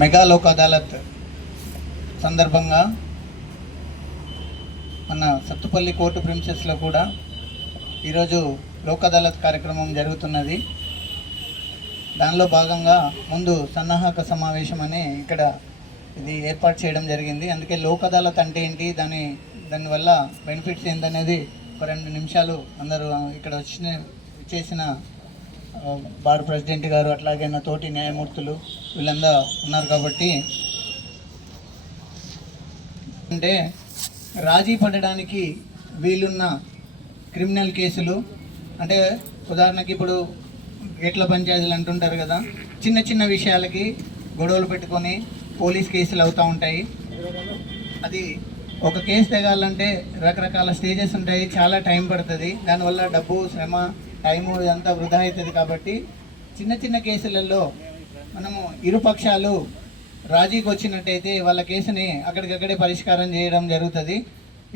Mega Lok Adalat సందర్భంగా మన Sathupalli court ప్రిన్సెస్లో కూడా ఈరోజు లోక్ అదాలత్ కార్యక్రమం జరుగుతున్నది. దానిలో భాగంగా ముందు సన్నాహక సమావేశం అని ఇక్కడ ఇది ఏర్పాటు చేయడం జరిగింది. అందుకే లోక్ అదాలత్ అంటే ఏంటి, దానివల్ల బెనిఫిట్స్ ఏంటనేది ఒక 2 నిమిషాలు అందరూ ఇక్కడ చేసిన బార్ ప్రెసిడెంట్ గారు, అట్లాగే నా తోటి న్యాయమూర్తులు వీళ్ళందరూ ఉన్నారు కాబట్టి, అంటే రాజీ పడడానికి వీలున్న క్రిమినల్ కేసులు, అంటే ఉదాహరణకి ఇప్పుడు గేట్ల పంచాయతీలు అంటుంటారు కదా, చిన్న చిన్న విషయాలకి గొడవలు పెట్టుకొని పోలీస్ కేసులు అవుతూ ఉంటాయి. అది ఒక కేసు తెగాలంటే రకరకాల స్టేజెస్ ఉంటాయి, చాలా టైం పడుతుంది. దానివల్ల డబ్బు, శ్రమ, టైము ఇదంతా వృధా అవుతుంది. కాబట్టి చిన్న చిన్న కేసులలో మనము ఇరుపక్షాలు రాజీకి వచ్చినట్టయితే వాళ్ళ కేసుని అక్కడికక్కడే పరిష్కారం చేయడం జరుగుతుంది.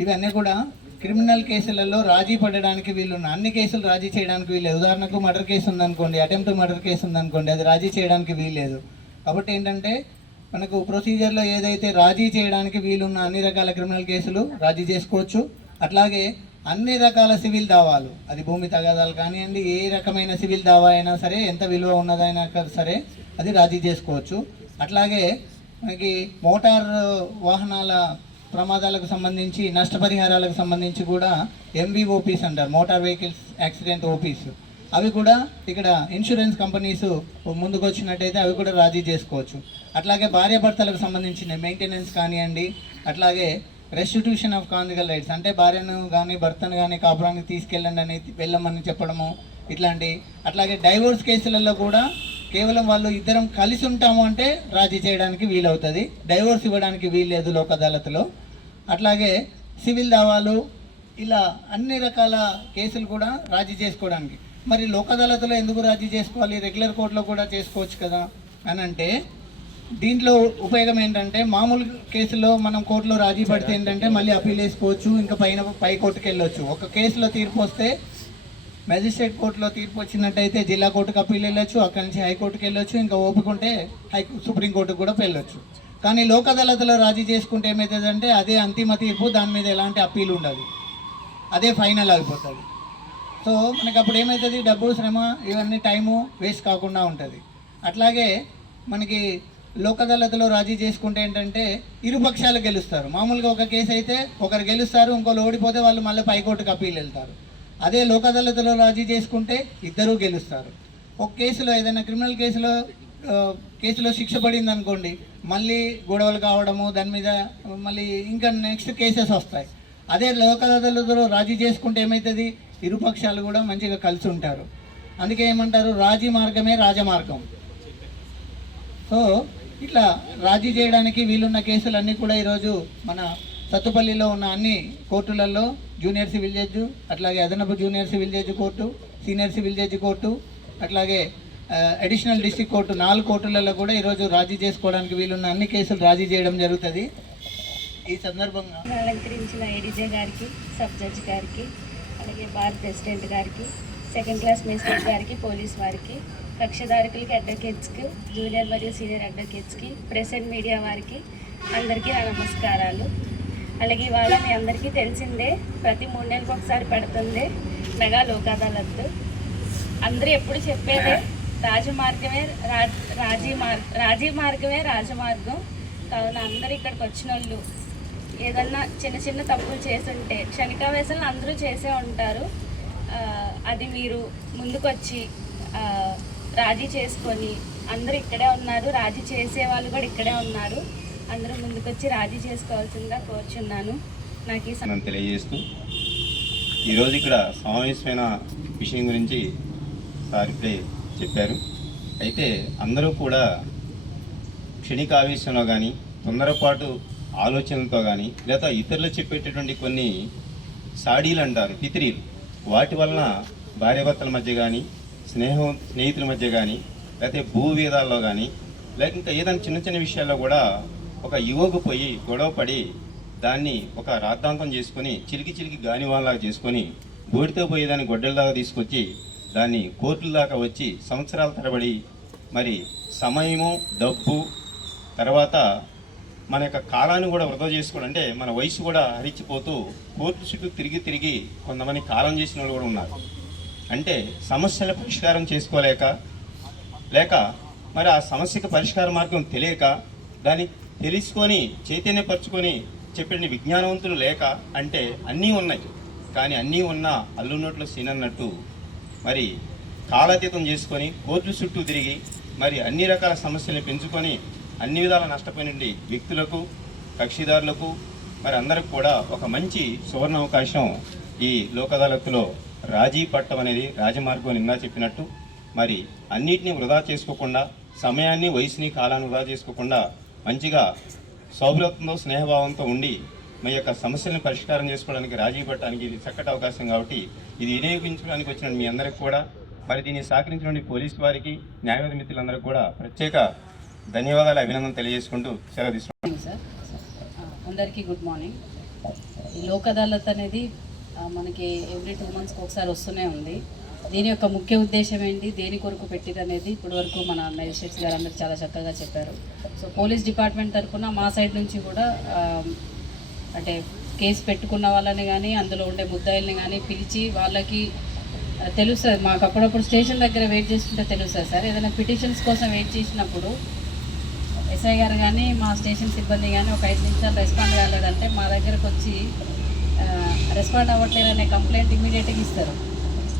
ఇవన్నీ కూడా క్రిమినల్ కేసులలో రాజీ పడడానికి వీలున్న అన్ని కేసులు రాజీ చేయడానికి వీల్లేదు. ఉదాహరణకు మర్డర్ కేసు ఉందనుకోండి, అటెంప్ట్ మర్డర్ కేసు ఉందనుకోండి, అది రాజీ చేయడానికి వీల్లేదు. కాబట్టి ఏంటంటే మనకు ప్రొసీజర్లో ఏదైతే రాజీ చేయడానికి వీలున్న అన్ని రకాల క్రిమినల్ కేసులు రాజీ చేసుకోవచ్చు. అట్లాగే అన్ని రకాల సివిల్ దావాలు, అది భూమి తగాదాలు కానివ్వండి, ఏ రకమైన సివిల్ దావా అయినా సరే, ఎంత విలువ ఉన్నదైనా సరే అది రాజీ చేసుకోవచ్చు. అట్లాగే మనకి మోటార్ వాహనాల ప్రమాదాలకు సంబంధించి నష్టపరిహారాలకు సంబంధించి కూడా MVOPs అంటారు, మోటార్ వెహికల్స్ యాక్సిడెంట్ ఓపీస్. అవి కూడా ఇక్కడ ఇన్సూరెన్స్ కంపెనీస్ ముందుకు వచ్చినట్టయితే అవి కూడా రాజీ చేసుకోవచ్చు. అట్లాగే భార్యాభర్తలకు సంబంధించిన మెయింటెనెన్స్ కానివ్వండి, అట్లాగే రెస్టిట్యూషన్ ఆఫ్ కాన్జుగల్ రైట్స్, అంటే భార్యను కానీ భర్తను కానీ కాపురానికి తీసుకెళ్ళండి అని వెళ్ళమని చెప్పడము ఇట్లాంటి. అట్లాగే డైవోర్స్ కేసులలో కూడా కేవలం వాళ్ళు ఇద్దరం కలిసి ఉంటాము అంటే రాజీ చేయడానికి వీలవుతుంది, డైవోర్స్ ఇవ్వడానికి వీల్లేదు లోక్ అదాలత్లో. అట్లాగే సివిల్ దావాలు, ఇలా అన్ని రకాల కేసులు కూడా రాజీ చేసుకోవడానికి. మరి లోక్ అదాలత్లో ఎందుకు రాజీ చేసుకోవాలి, రెగ్యులర్ కోర్టులో కూడా చేసుకోవచ్చు కదా అని అంటే, దీంట్లో ఉపయోగం ఏంటంటే మామూలు కేసులో మనం కోర్టులో రాజీ పడితే ఏంటంటే మళ్ళీ అప్పీల్ వేసుకోవచ్చు, ఇంకా పై కోర్టుకు వెళ్ళొచ్చు. ఒక కేసులో తీర్పు వస్తే మెజిస్ట్రేట్ కోర్టులో తీర్పు వచ్చినట్టయితే జిల్లా కోర్టుకు అప్పీల్ వెళ్ళొచ్చు, అక్కడి నుంచి హైకోర్టుకు వెళ్ళొచ్చు, ఇంకా ఓపుకుంటే సుప్రీంకోర్టుకు కూడా వెళ్ళొచ్చు. కానీ లోక్ అదాలత్లో రాజీ చేసుకుంటే ఏమవుతుందంటే అదే అంతిమ తీర్పు, దాని మీద ఎలాంటి అప్పీల్ ఉండదు, అదే ఫైనల్ అయిపోతుంది. సో మనకి అప్పుడు ఏమవుతుంది, డబ్బు, శ్రమ, ఇవన్నీ టైము వేస్ట్ కాకుండా ఉంటుంది. అట్లాగే మనకి లోక్ అదాలత్లో రాజీ చేసుకుంటే ఏంటంటే ఇరుపక్షాలు గెలుస్తారు. మామూలుగా ఒక కేసు అయితే ఒకరు గెలుస్తారు, ఇంకోళ్ళు ఓడిపోతే వాళ్ళు మళ్ళీ పైకోర్టుకు అప్పీల్ వెళ్తారు. అదే లోక్ అదాలత్లో రాజీ చేసుకుంటే ఇద్దరూ గెలుస్తారు. ఒక కేసులో ఏదైనా క్రిమినల్ కేసులో శిక్ష పడింది అనుకోండి, మళ్ళీ గొడవలు కావడము, దాని మీద మళ్ళీ ఇంకా నెక్స్ట్ కేసెస్ వస్తాయి. అదే లోక్ అదాలత్లో రాజీ చేసుకుంటే ఏమవుతుంది, ఇరుపక్షాలు కూడా మంచిగా కలిసి ఉంటారు. అందుకే ఏమంటారు, రాజీ మార్గమే రాజమార్గం. సో ఇట్లా రాజీ చేయడానికి వీలున్న కేసులన్నీ కూడా ఈరోజు మన సత్తుపల్లిలో ఉన్న అన్ని కోర్టులలో జూనియర్ సివిల్ జడ్జి, అట్లాగే అదనపు junior civil judge court, senior civil judge court, అట్లాగే అడిషనల్ డిస్ట్రిక్ట్ కోర్టు, 4 కోర్టులలో కూడా ఈరోజు రాజీ చేసుకోవడానికి వీలున్న అన్ని కేసులు రాజీ చేయడం జరుగుతుంది. ఈ సందర్భంగా అలంకరించిన ADJ గారికి, సబ్ జడ్జి గారికి, అలాగే బార్ ప్రెసిడెంట్ గారికి, సెకండ్ క్లాస్ మేజిస్ట్రేట్ గారికి, పోలీస్ వారికి, కక్షదారుకులకి, అడ్వకేట్స్కి, జూనియర్ మరియు సీనియర్ అడ్వకేట్స్కి, ప్రెస్ అండ్ మీడియా వారికి అందరికీ నా నమస్కారాలు. అలాగే ఇవాళ మీ అందరికీ తెలిసిందే, ప్రతి 3 నెలలకు ఒకసారి పెడుతుంది మెగా లోక్ అదాలత్. అందరూ ఎప్పుడు చెప్పేదే రాజీ మార్గమే రాజమార్గం. కావున అందరూ ఇక్కడికి వచ్చిన వాళ్ళు ఏదన్నా చిన్న చిన్న తప్పులు చేసుంటే, క్షణికావేశంలో అందరూ చేసే ఉంటారు, అది మీరు ముందుకొచ్చి రాజీ చేసుకొని, అందరూ ఇక్కడే ఉన్నారు, రాజీ చేసే వాళ్ళు కూడా ఇక్కడే ఉన్నారు, అందరూ ముందుకొచ్చి రాజీ చేసుకోవాల్సిందిగా కోరుచున్నాను. నాకు తెలియజేస్తూ ఈరోజు ఇక్కడ సమావేశమైన విషయం గురించి సార్ ఇప్పుడే చెప్పారు. అయితే అందరూ కూడా క్షణికావేశంలో కానీ, తొందరపాటు ఆలోచనలతో కానీ, లేదా ఇతరులు చెప్పేటటువంటి కొన్ని సాడీలు అంటారు, పితిరీలు, వాటి వలన భార్యాభర్తల మధ్య కానీ, స్నేహితుల మధ్య కానీ, లేకపోతే భూ వివాదాల్లో కానీ, లేక ఇంకా ఏదైనా చిన్న చిన్న విషయాల్లో కూడా ఒక యువకు పోయి గొడవపడి దాన్ని ఒక రాద్ధాంతం చేసుకొని చిలికి గానివాళ్ళలాగా చేసుకొని బోడితో పోయేదాన్ని గొడ్డలలాగా తీసుకొచ్చి దాన్ని కోర్టుల దాకా వచ్చి సంవత్సరాల తరబడి మరి సమయము, డబ్బు, తర్వాత మన యొక్క కాలాన్ని కూడా వృధా చేసుకోవడం, అంటే మన వయసు కూడా హరించిపోతూ కోర్టు చుట్టూ తిరిగి తిరిగి కొంతమంది కాలం చేసిన వాళ్ళు కూడా ఉన్నారు. అంటే సమస్యల పరిష్కారం చేసుకోలేక, లేక మరి ఆ సమస్యకు పరిష్కార మార్గం తెలియక, దాన్ని తెలుసుకొని చైతన్యపరచుకొని చెప్పిన విజ్ఞానవంతులు లేక, అంటే అన్నీ ఉన్నాయి కానీ అన్నీ ఉన్నా అల్లున్నట్లు సీనన్నట్టు మరి కాలాతీతం చేసుకొని కోర్టు చుట్టూ తిరిగి మరి అన్ని రకాల సమస్యల్ని పెంచుకొని అన్ని విధాల నష్టపోయిన వ్యక్తులకు, కక్షిదారులకు మరి అందరికి కూడా ఒక మంచి సువర్ణ అవకాశం ఈ లోక్ అదాలత్లో రాజీ పట్టం అనేది రాజమార్గం నిన్నా చెప్పినట్టు మరి అన్నిటినీ వృధా చేసుకోకుండా, సమయాన్ని, వయసుని, కాలాన్ని వృధా చేసుకోకుండా మంచిగా సౌహృదంతో, స్నేహభావంతో ఉండి మీ యొక్క సమస్యలను పరిష్కారం చేసుకోవడానికి, రాజీ పట్టడానికి ఇది చక్కటి అవకాశం. కాబట్టి ఇది వినియోగించడానికి వచ్చిన మీ అందరికి కూడా, మరి దీన్ని సహకరించిన పోలీసు వారికి, న్యాయవాద మిత్రులందరికీ కూడా ప్రత్యేక ధన్యవాదాలు, అభినందనలు తెలియజేసుకుంటూ సెలవు తీసుకుంటాం. సార్ అందరికీ గుడ్ మార్నింగ్. ఈ లోక్ అదాలత్ అనేది మనకి ఎవ్రీ 2 monthsకి ఒకసారి వస్తూనే ఉంది. దీని యొక్క ముఖ్య ఉద్దేశం ఏంటి, దేని కొరకు పెట్టింది అనేది ఇప్పటి వరకు మన మేజిస్ట్రేట్స్ గారు అందరూ చాలా చక్కగా చెప్పారు. సో పోలీస్ డిపార్ట్మెంట్ తరఫున మా సైడ్ నుంచి కూడా అంటే కేసు పెట్టుకున్న వాళ్ళని కానీ, అందులో ఉండే ముద్దాయిల్ని కానీ పిలిచి వాళ్ళకి తెలుస్తుంది. మాకు అప్పుడప్పుడు స్టేషన్ దగ్గర వెయిట్ చేస్తుంటే తెలుస్తుంది సార్. ఏదైనా పిటిషన్స్ కోసం వెయిట్ చేసినప్పుడు ఎస్ఐ గారు కానీ, మా స్టేషన్ సిబ్బంది కానీ ఒక 5 నిమిషాలు రెస్పాండ్ కాలేదంటే మా దగ్గరకు వచ్చి రెస్పాండ్ అవ్వట్లేదు అనే కంప్లైంట్ ఇమీడియట్గా ఇస్తారు.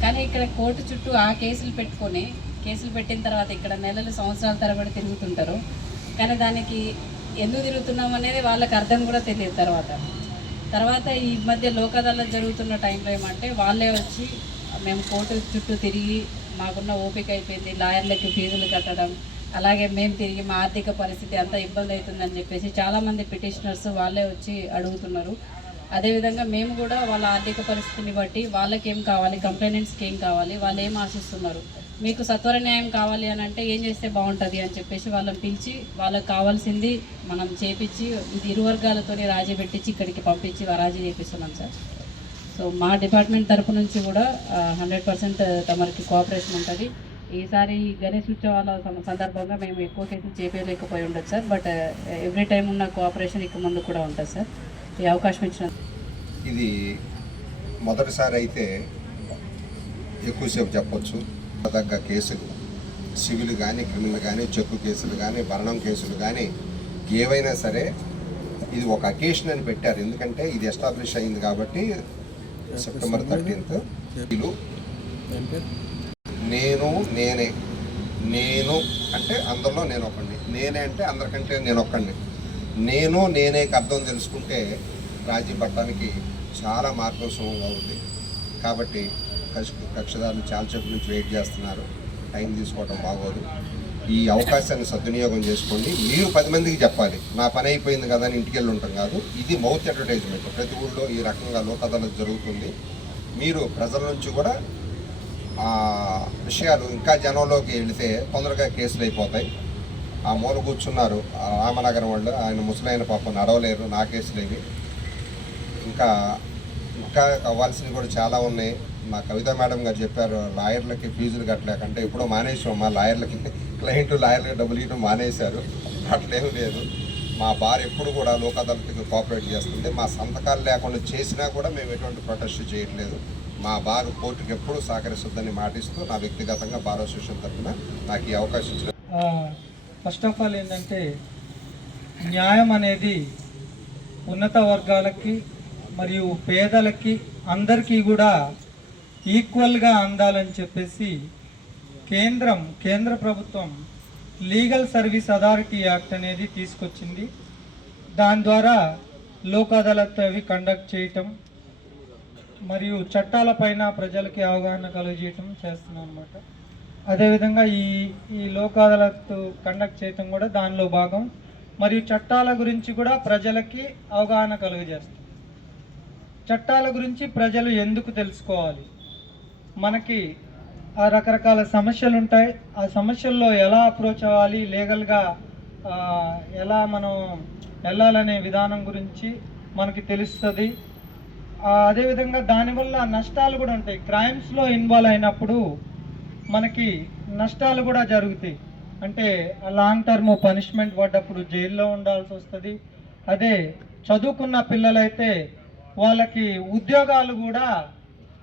కానీ ఇక్కడ కోర్టు చుట్టూ ఆ కేసులు పెట్టుకొని, కేసులు పెట్టిన తర్వాత ఇక్కడ నెలలు, సంవత్సరాల తరబడి తిరుగుతుంటారు. కానీ దానికి ఎందుకు తిరుగుతున్నాం అనేది వాళ్ళకి అర్థం కూడా తెలియదు. తర్వాత ఈ మధ్య లోక్ అదాలత్ జరుగుతున్న టైంలో ఏమంటే వాళ్ళే వచ్చి మేము కోర్టు చుట్టూ తిరిగి మాకున్న ఓపిక అయిపోయింది, లాయర్లకి ఫీజులు కట్టడం, అలాగే మేము తిరిగి మా ఆర్థిక పరిస్థితి అంతా ఇబ్బంది అవుతుందని చెప్పేసి చాలామంది పిటిషనర్స్ వాళ్ళే వచ్చి అడుగుతున్నారు. అదేవిధంగా మేము కూడా వాళ్ళ ఆర్థిక పరిస్థితిని బట్టి వాళ్ళకి ఏం కావాలి, కంప్లైనెంట్స్కి ఏం కావాలి, వాళ్ళు ఏం ఆశిస్తున్నారు, మీకు సత్వర న్యాయం కావాలి అని అంటే ఏం చేస్తే బాగుంటుంది అని చెప్పేసి వాళ్ళని పిలిచి వాళ్ళకి కావాల్సింది మనం చేపించి ఇది ఇరు వర్గాలతోనే రాజీ పెట్టించి ఇక్కడికి పంపించి రాజీ చేపిస్తున్నాం సార్. సో మా డిపార్ట్మెంట్ తరపు నుంచి కూడా 100% తమరికి కోఆపరేషన్ ఉంటుంది. ఈసారి గణేష్ ఉత్సవాల సందర్భంగా మేము ఎక్కువ కేసులు చేపలేకపోయి ఉండొచ్చు సార్. బట్ ఎవ్రీ టైం ఉన్న కోఆపరేషన్ ఇక ముందు కూడా ఉంటుంది సార్. ఈ అవకాశం ఇచ్చిన ఇది మొదటిసారి అయితే ఎక్కువసేపు చెప్పొచ్చు. తగ్గ కేసులు సివిల్ కానీ, క్రిమినల్ కానీ, చెక్కు కేసులు కానీ, భరణం కేసులు కానీ ఏవైనా సరే ఇది ఒక అకేషన్ అని పెట్టారు. ఎందుకంటే ఇది ఎస్టాబ్లిష్ అయింది కాబట్టి September 13th నేను అంటే అందరిలో నేను ఒక్కడిని, నేనే అంటే అందరికంటే నేను ఒక్కడిని, నేనేకి అర్థం తెలుసుకుంటే రాజీ పట్టడానికి చాలా మార్గం సులభంగా ఉంది. కాబట్టి కక్షదారులు చాలా చెప్పు నుంచి వెయిట్ చేస్తున్నారు, టైం తీసుకోవడం బాగోదు. ఈ అవకాశాన్ని సద్వినియోగం చేసుకోండి. మీరు 10 మందికి చెప్పాలి, నా పని అయిపోయింది కదా అని ఇంటికి వెళ్ళి ఉంటాం కాదు. ఇది మౌత్ అడ్వర్టైజ్మెంట్. ప్రతి ఊళ్ళో ఈ రకంగా లోక్ అదాలత్ జరుగుతుంది. మీరు ప్రజల నుంచి కూడా విషయాలు ఇంకా జనంలోకి వెళితే తొందరగా కేసులు అయిపోతాయి. ఆ మూల కూర్చున్నారు రామనగరం వాళ్ళు, ఆయన ముసలైన పాపం నడవలేరు, నా కేసులు ఇవి. ఇంకా అవ్వాల్సినవి కూడా చాలా ఉన్నాయి. మా కవిత మేడం గారు చెప్పారు, లాయర్లకి ఫీజులు కట్టలేకంటే ఇప్పుడు మానేసాం. మా లాయర్లకి లాయర్లకి డబ్బులు ఇవ్వడం మానేశారు. అట్లేమీ లేదు. మా బార్ ఎప్పుడు కూడా లోక్ అదాలత్కి కోఆపరేట్ చేస్తుంది. మా సంతకాలు లేకుండా చేసినా కూడా మేము ఎటువంటి ప్రొటెస్ట్ చేయట్లేదు. మా బార్ కోర్టుకి ఎప్పుడు సహకరిస్తుందని మాటిస్తూ నా వ్యక్తిగతంగా బార్ అసోసియేషన్ తరఫున నాకు ఈ అవకాశం ఇచ్చిన ఫస్ట్ ఆఫ్ ఆల్ ఏంటంటే న్యాయం అనేది ఉన్నత వర్గాలకి మరియు పేదలకి అందరికీ కూడా ఈక్వల్గా అందాలని చెప్పేసి కేంద్ర ప్రభుత్వం లీగల్ సర్వీస్ అథారిటీ యాక్ట్ అనేది తీసుకొచ్చింది. దాని ద్వారా లోక్ అదాలత్ అవి కండక్ట్ చేయటం మరియు చట్టాలపైన ప్రజలకి అవగాహన కలుగజేయటం చేస్తున్నాం అన్నమాట. అదేవిధంగా ఈ లోక్ అదాలత్ కండక్ట్ చేయటం కూడా దానిలో భాగం. మరియు చట్టాల గురించి కూడా ప్రజలకి అవగాహన కలుగజేస్తాం. చట్టాల గురించి ప్రజలు ఎందుకు తెలుసుకోవాలి, మనకి రకరకాల సమస్యలు ఉంటాయి, ఆ సమస్యల్లో ఎలా అప్రోచ్ అవ్వాలి, లీగల్గా ఎలా మనం వెళ్ళాలనే విధానం గురించి మనకి తెలుస్తుంది. అదేవిధంగా దానివల్ల నష్టాలు కూడా ఉంటాయి. క్రైమ్స్లో ఇన్వాల్వ్ అయినప్పుడు మనకి నష్టాలు కూడా జరుగుతాయి. అంటే లాంగ్ టర్మ్ పనిష్మెంట్ పడ్డప్పుడు జైల్లో ఉండాల్సి వస్తుంది. అదే చదువుకున్న పిల్లలైతే వాళ్ళకి ఉద్యోగాలు కూడా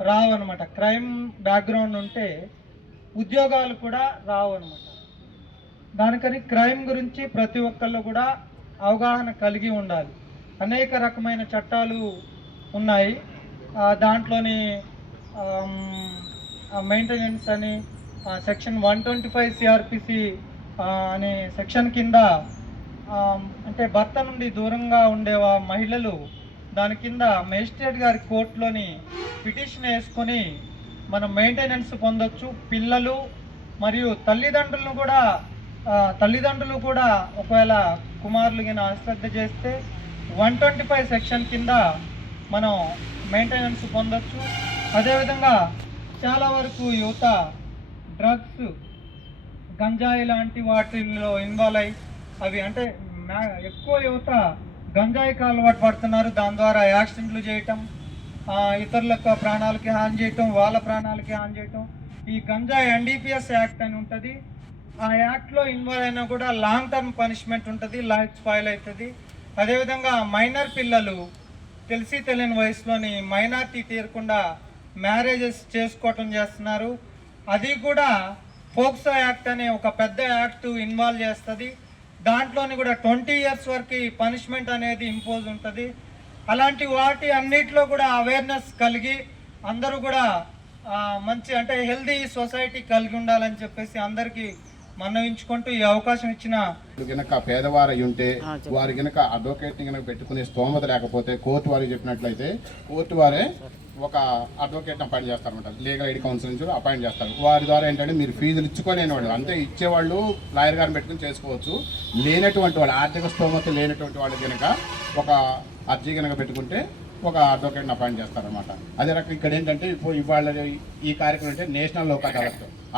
రావన్నమాట. క్రైమ్ బ్యాక్గ్రౌండ్ ఉంటే ఉద్యోగాలు కూడా రావన్నమాట. దానికని క్రైమ్ గురించి ప్రతి ఒక్కళ్ళు కూడా అవగాహన కలిగి ఉండాలి. అనేక రకమైన చట్టాలు ఉన్నాయి. దాంట్లోని మెయింటెనెన్స్ అని సెక్షన్ 125 సిఆర్పిసి అనే సెక్షన్ కింద అంటే భర్త నుండి దూరంగా ఉండే మహిళలు దాని కింద మేజిస్ట్రేట్ గారి కోర్టులోని పిటిషన్ వేసుకొని మనం మెయింటెనెన్స్ పొందొచ్చు. పిల్లలు మరియు తల్లిదండ్రులు కూడా ఒకవేళ కుమారులు కింద అశ్రద్ధ చేస్తే 125 సెక్షన్ కింద మనం మెయింటెనెన్స్ పొందొచ్చు. అదేవిధంగా చాలా వరకు యువత డ్రగ్స్, గంజాయి లాంటి వాటిల్లో ఇన్వాల్వ్ అయ్యి అవి అంటే ఎక్కువ యువత గంజాయికి అలవాటు పడుతున్నారు. దాని ద్వారా యాక్సిడెంట్లు చేయటం, ఇతరులకు ప్రాణాలకి హాని చేయటం, వాళ్ళ ప్రాణాలకి హాని చేయటం. ఈ గంజాయి NDPS యాక్ట్ అని ఉంటుంది. ఆ యాక్ట్లో ఇన్వాల్వ్ అయినా కూడా లాంగ్ టర్మ్ పనిష్మెంట్ ఉంటుంది, లైఫ్ స్పాయిల్ అవుతుంది. అదేవిధంగా మైనర్ పిల్లలు తెలిసి తెలియని వయసులోని మైనారిటీ తీరకుండా మ్యారేజెస్ చేసుకోవటం చేస్తున్నారు. అది కూడా ఫోక్సో యాక్ట్ అనే ఒక పెద్ద యాక్ట్ ఇన్వాల్వ్ చేస్తుంది. దాంట్లోని కూడా 20 years వరకు పనిష్మెంట్ అనేది ఇంపోజ్ ఉంటుంది. అలాంటి వాటి అన్నిటిలో కూడా అవేర్నెస్ కలిగి అందరూ కూడా మంచి అంటే హెల్దీ సొసైటీ కలిగి ఉండాలని చెప్పేసి అందరికీ మనవించుకుంటూ ఈ అవకాశం ఇచ్చిన గనక పేదవారు అయి ఉంటే వారి గనక అడ్వకేట్ని గనక పెట్టుకునే స్తోమత లేకపోతే కోర్టు వారికి చెప్పినట్లయితే కోర్టు వారే ఒక అడ్వకేట్ అపాయింట్ చేస్తారన్నమాట. లీగల్ ఎయిడ్ కౌన్సిల్ నుంచి అపాయింట్ చేస్తారు. వారి ద్వారా ఏంటంటే మీరు ఫీజులు ఇచ్చుకోలేనివాడు అంటే ఇచ్చేవాళ్ళు లాయర్ గారిని పెట్టుకుని చేసుకోవచ్చు. లేనటువంటి వాళ్ళు ఆర్థిక స్తోమత లేనటువంటి వాళ్ళు కనుక ఒక అర్జీ కనుక పెట్టుకుంటే ఒక అడ్వకేట్ని అపాయింట్ చేస్తారనమాట. అదే రకం ఇక్కడ ఏంటంటే ఇప్పుడు ఇవాళ ఈ కార్యక్రమం అంటే నేషనల్ లోక్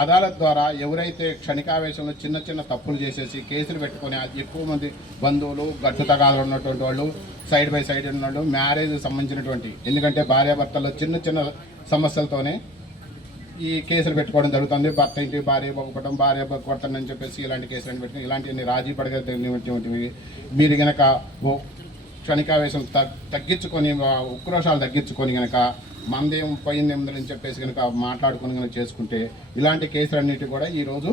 అదాలత్ ద్వారా ఎవరైతే క్షణికావేశంలో చిన్న చిన్న తప్పులు చేసేసి కేసులు పెట్టుకొని ఎక్కువ మంది బంధువులు గట్టు తగాలు ఉన్నటువంటి వాళ్ళు సైడ్ బై సైడ్ ఉన్నవాళ్ళు మ్యారేజ్ సంబంధించినటువంటి ఎందుకంటే భార్యాభర్తల్లో చిన్న చిన్న సమస్యలతోనే ఈ కేసులు పెట్టుకోవడం జరుగుతుంది. భర్త ఇంటికి భార్య పోకపోవడం, భార్య కొడతానని చెప్పేసి ఇలాంటి కేసులు పెట్టుకుని ఇలాంటివన్నీ రాజీ పడగలిగినటువంటివి మీరు కనుక క్షణికావేశం తగ్గించుకొని ఉక్రోషాలు తగ్గించుకొని కనుక మందేం పోయింది ఏముందని చెప్పేసి కనుక మాట్లాడుకుని కనుక చేసుకుంటే ఇలాంటి కేసులన్నిటి కూడా ఈరోజు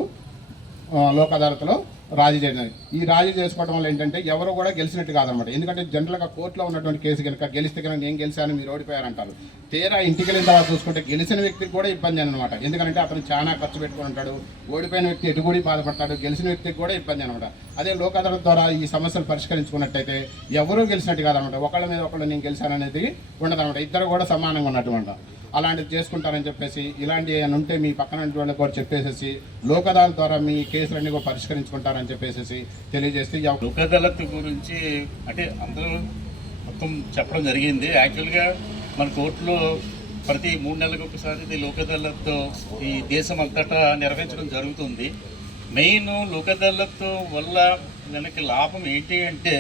లోక్ అదాలత్లో రాజీ చేయడం. ఈ రాజీ చేసుకోవడం వల్ల ఏంటంటే ఎవరు కూడా గెలిచినట్టు కాదనమాట. ఎందుకంటే జనరల్గా కోర్టులో ఉన్నటువంటి కేసు కనుక గెలిస్తే కనుక నేను గెలిచాను మీరు ఓడిపోయారంటారు. తీరా ఇంటికి వెళ్ళిన తర్వాత చూసుకుంటే గెలిచిన వ్యక్తికి కూడా ఇబ్బంది అనమాట. ఎందుకంటే అతను చాలా ఖర్చు పెట్టుకుని ఉంటాడు. ఓడిపోయిన వ్యక్తి ఎటుగుడి బాధపడతాడు, గెలిచిన వ్యక్తికి కూడా ఇబ్బంది అనమాట. అదే లోక్ అదాలత్ ద్వారా ఈ సమస్యలు పరిష్కరించుకున్నట్టయితే ఎవరూ గెలిచినట్టు కాదనమాట. ఒకళ్ళ మీద ఒకళ్ళు నేను గెలిచాననేది ఉండదన్నమాట. ఇద్దరు కూడా సమానంగా ఉన్నటువంటి అలాంటిది చేసుకుంటారని చెప్పేసి ఇలాంటివి ఏమైనా ఉంటే మీ పక్కన వాళ్ళకి కూడా చెప్పేసి లోక్ అదాలత్ ద్వారా మీ కేసులన్నీ కూడా పరిష్కరించుకుంటారని చెప్పేసి తెలియజేస్తే లోక్ అదాలత్ గురించి అంటే అందరూ మొత్తం చెప్పడం జరిగింది. యాక్చువల్గా మన కోర్టులో ప్రతి 3 నెలలకు ఒకసారి లోక్ అదాలత్ ఈ దేశం అంతటా నిర్వహించడం జరుగుతుంది. మెయిన్ లోక్ అదాలత్ వల్ల మనకి లాభం ఏంటి అంటే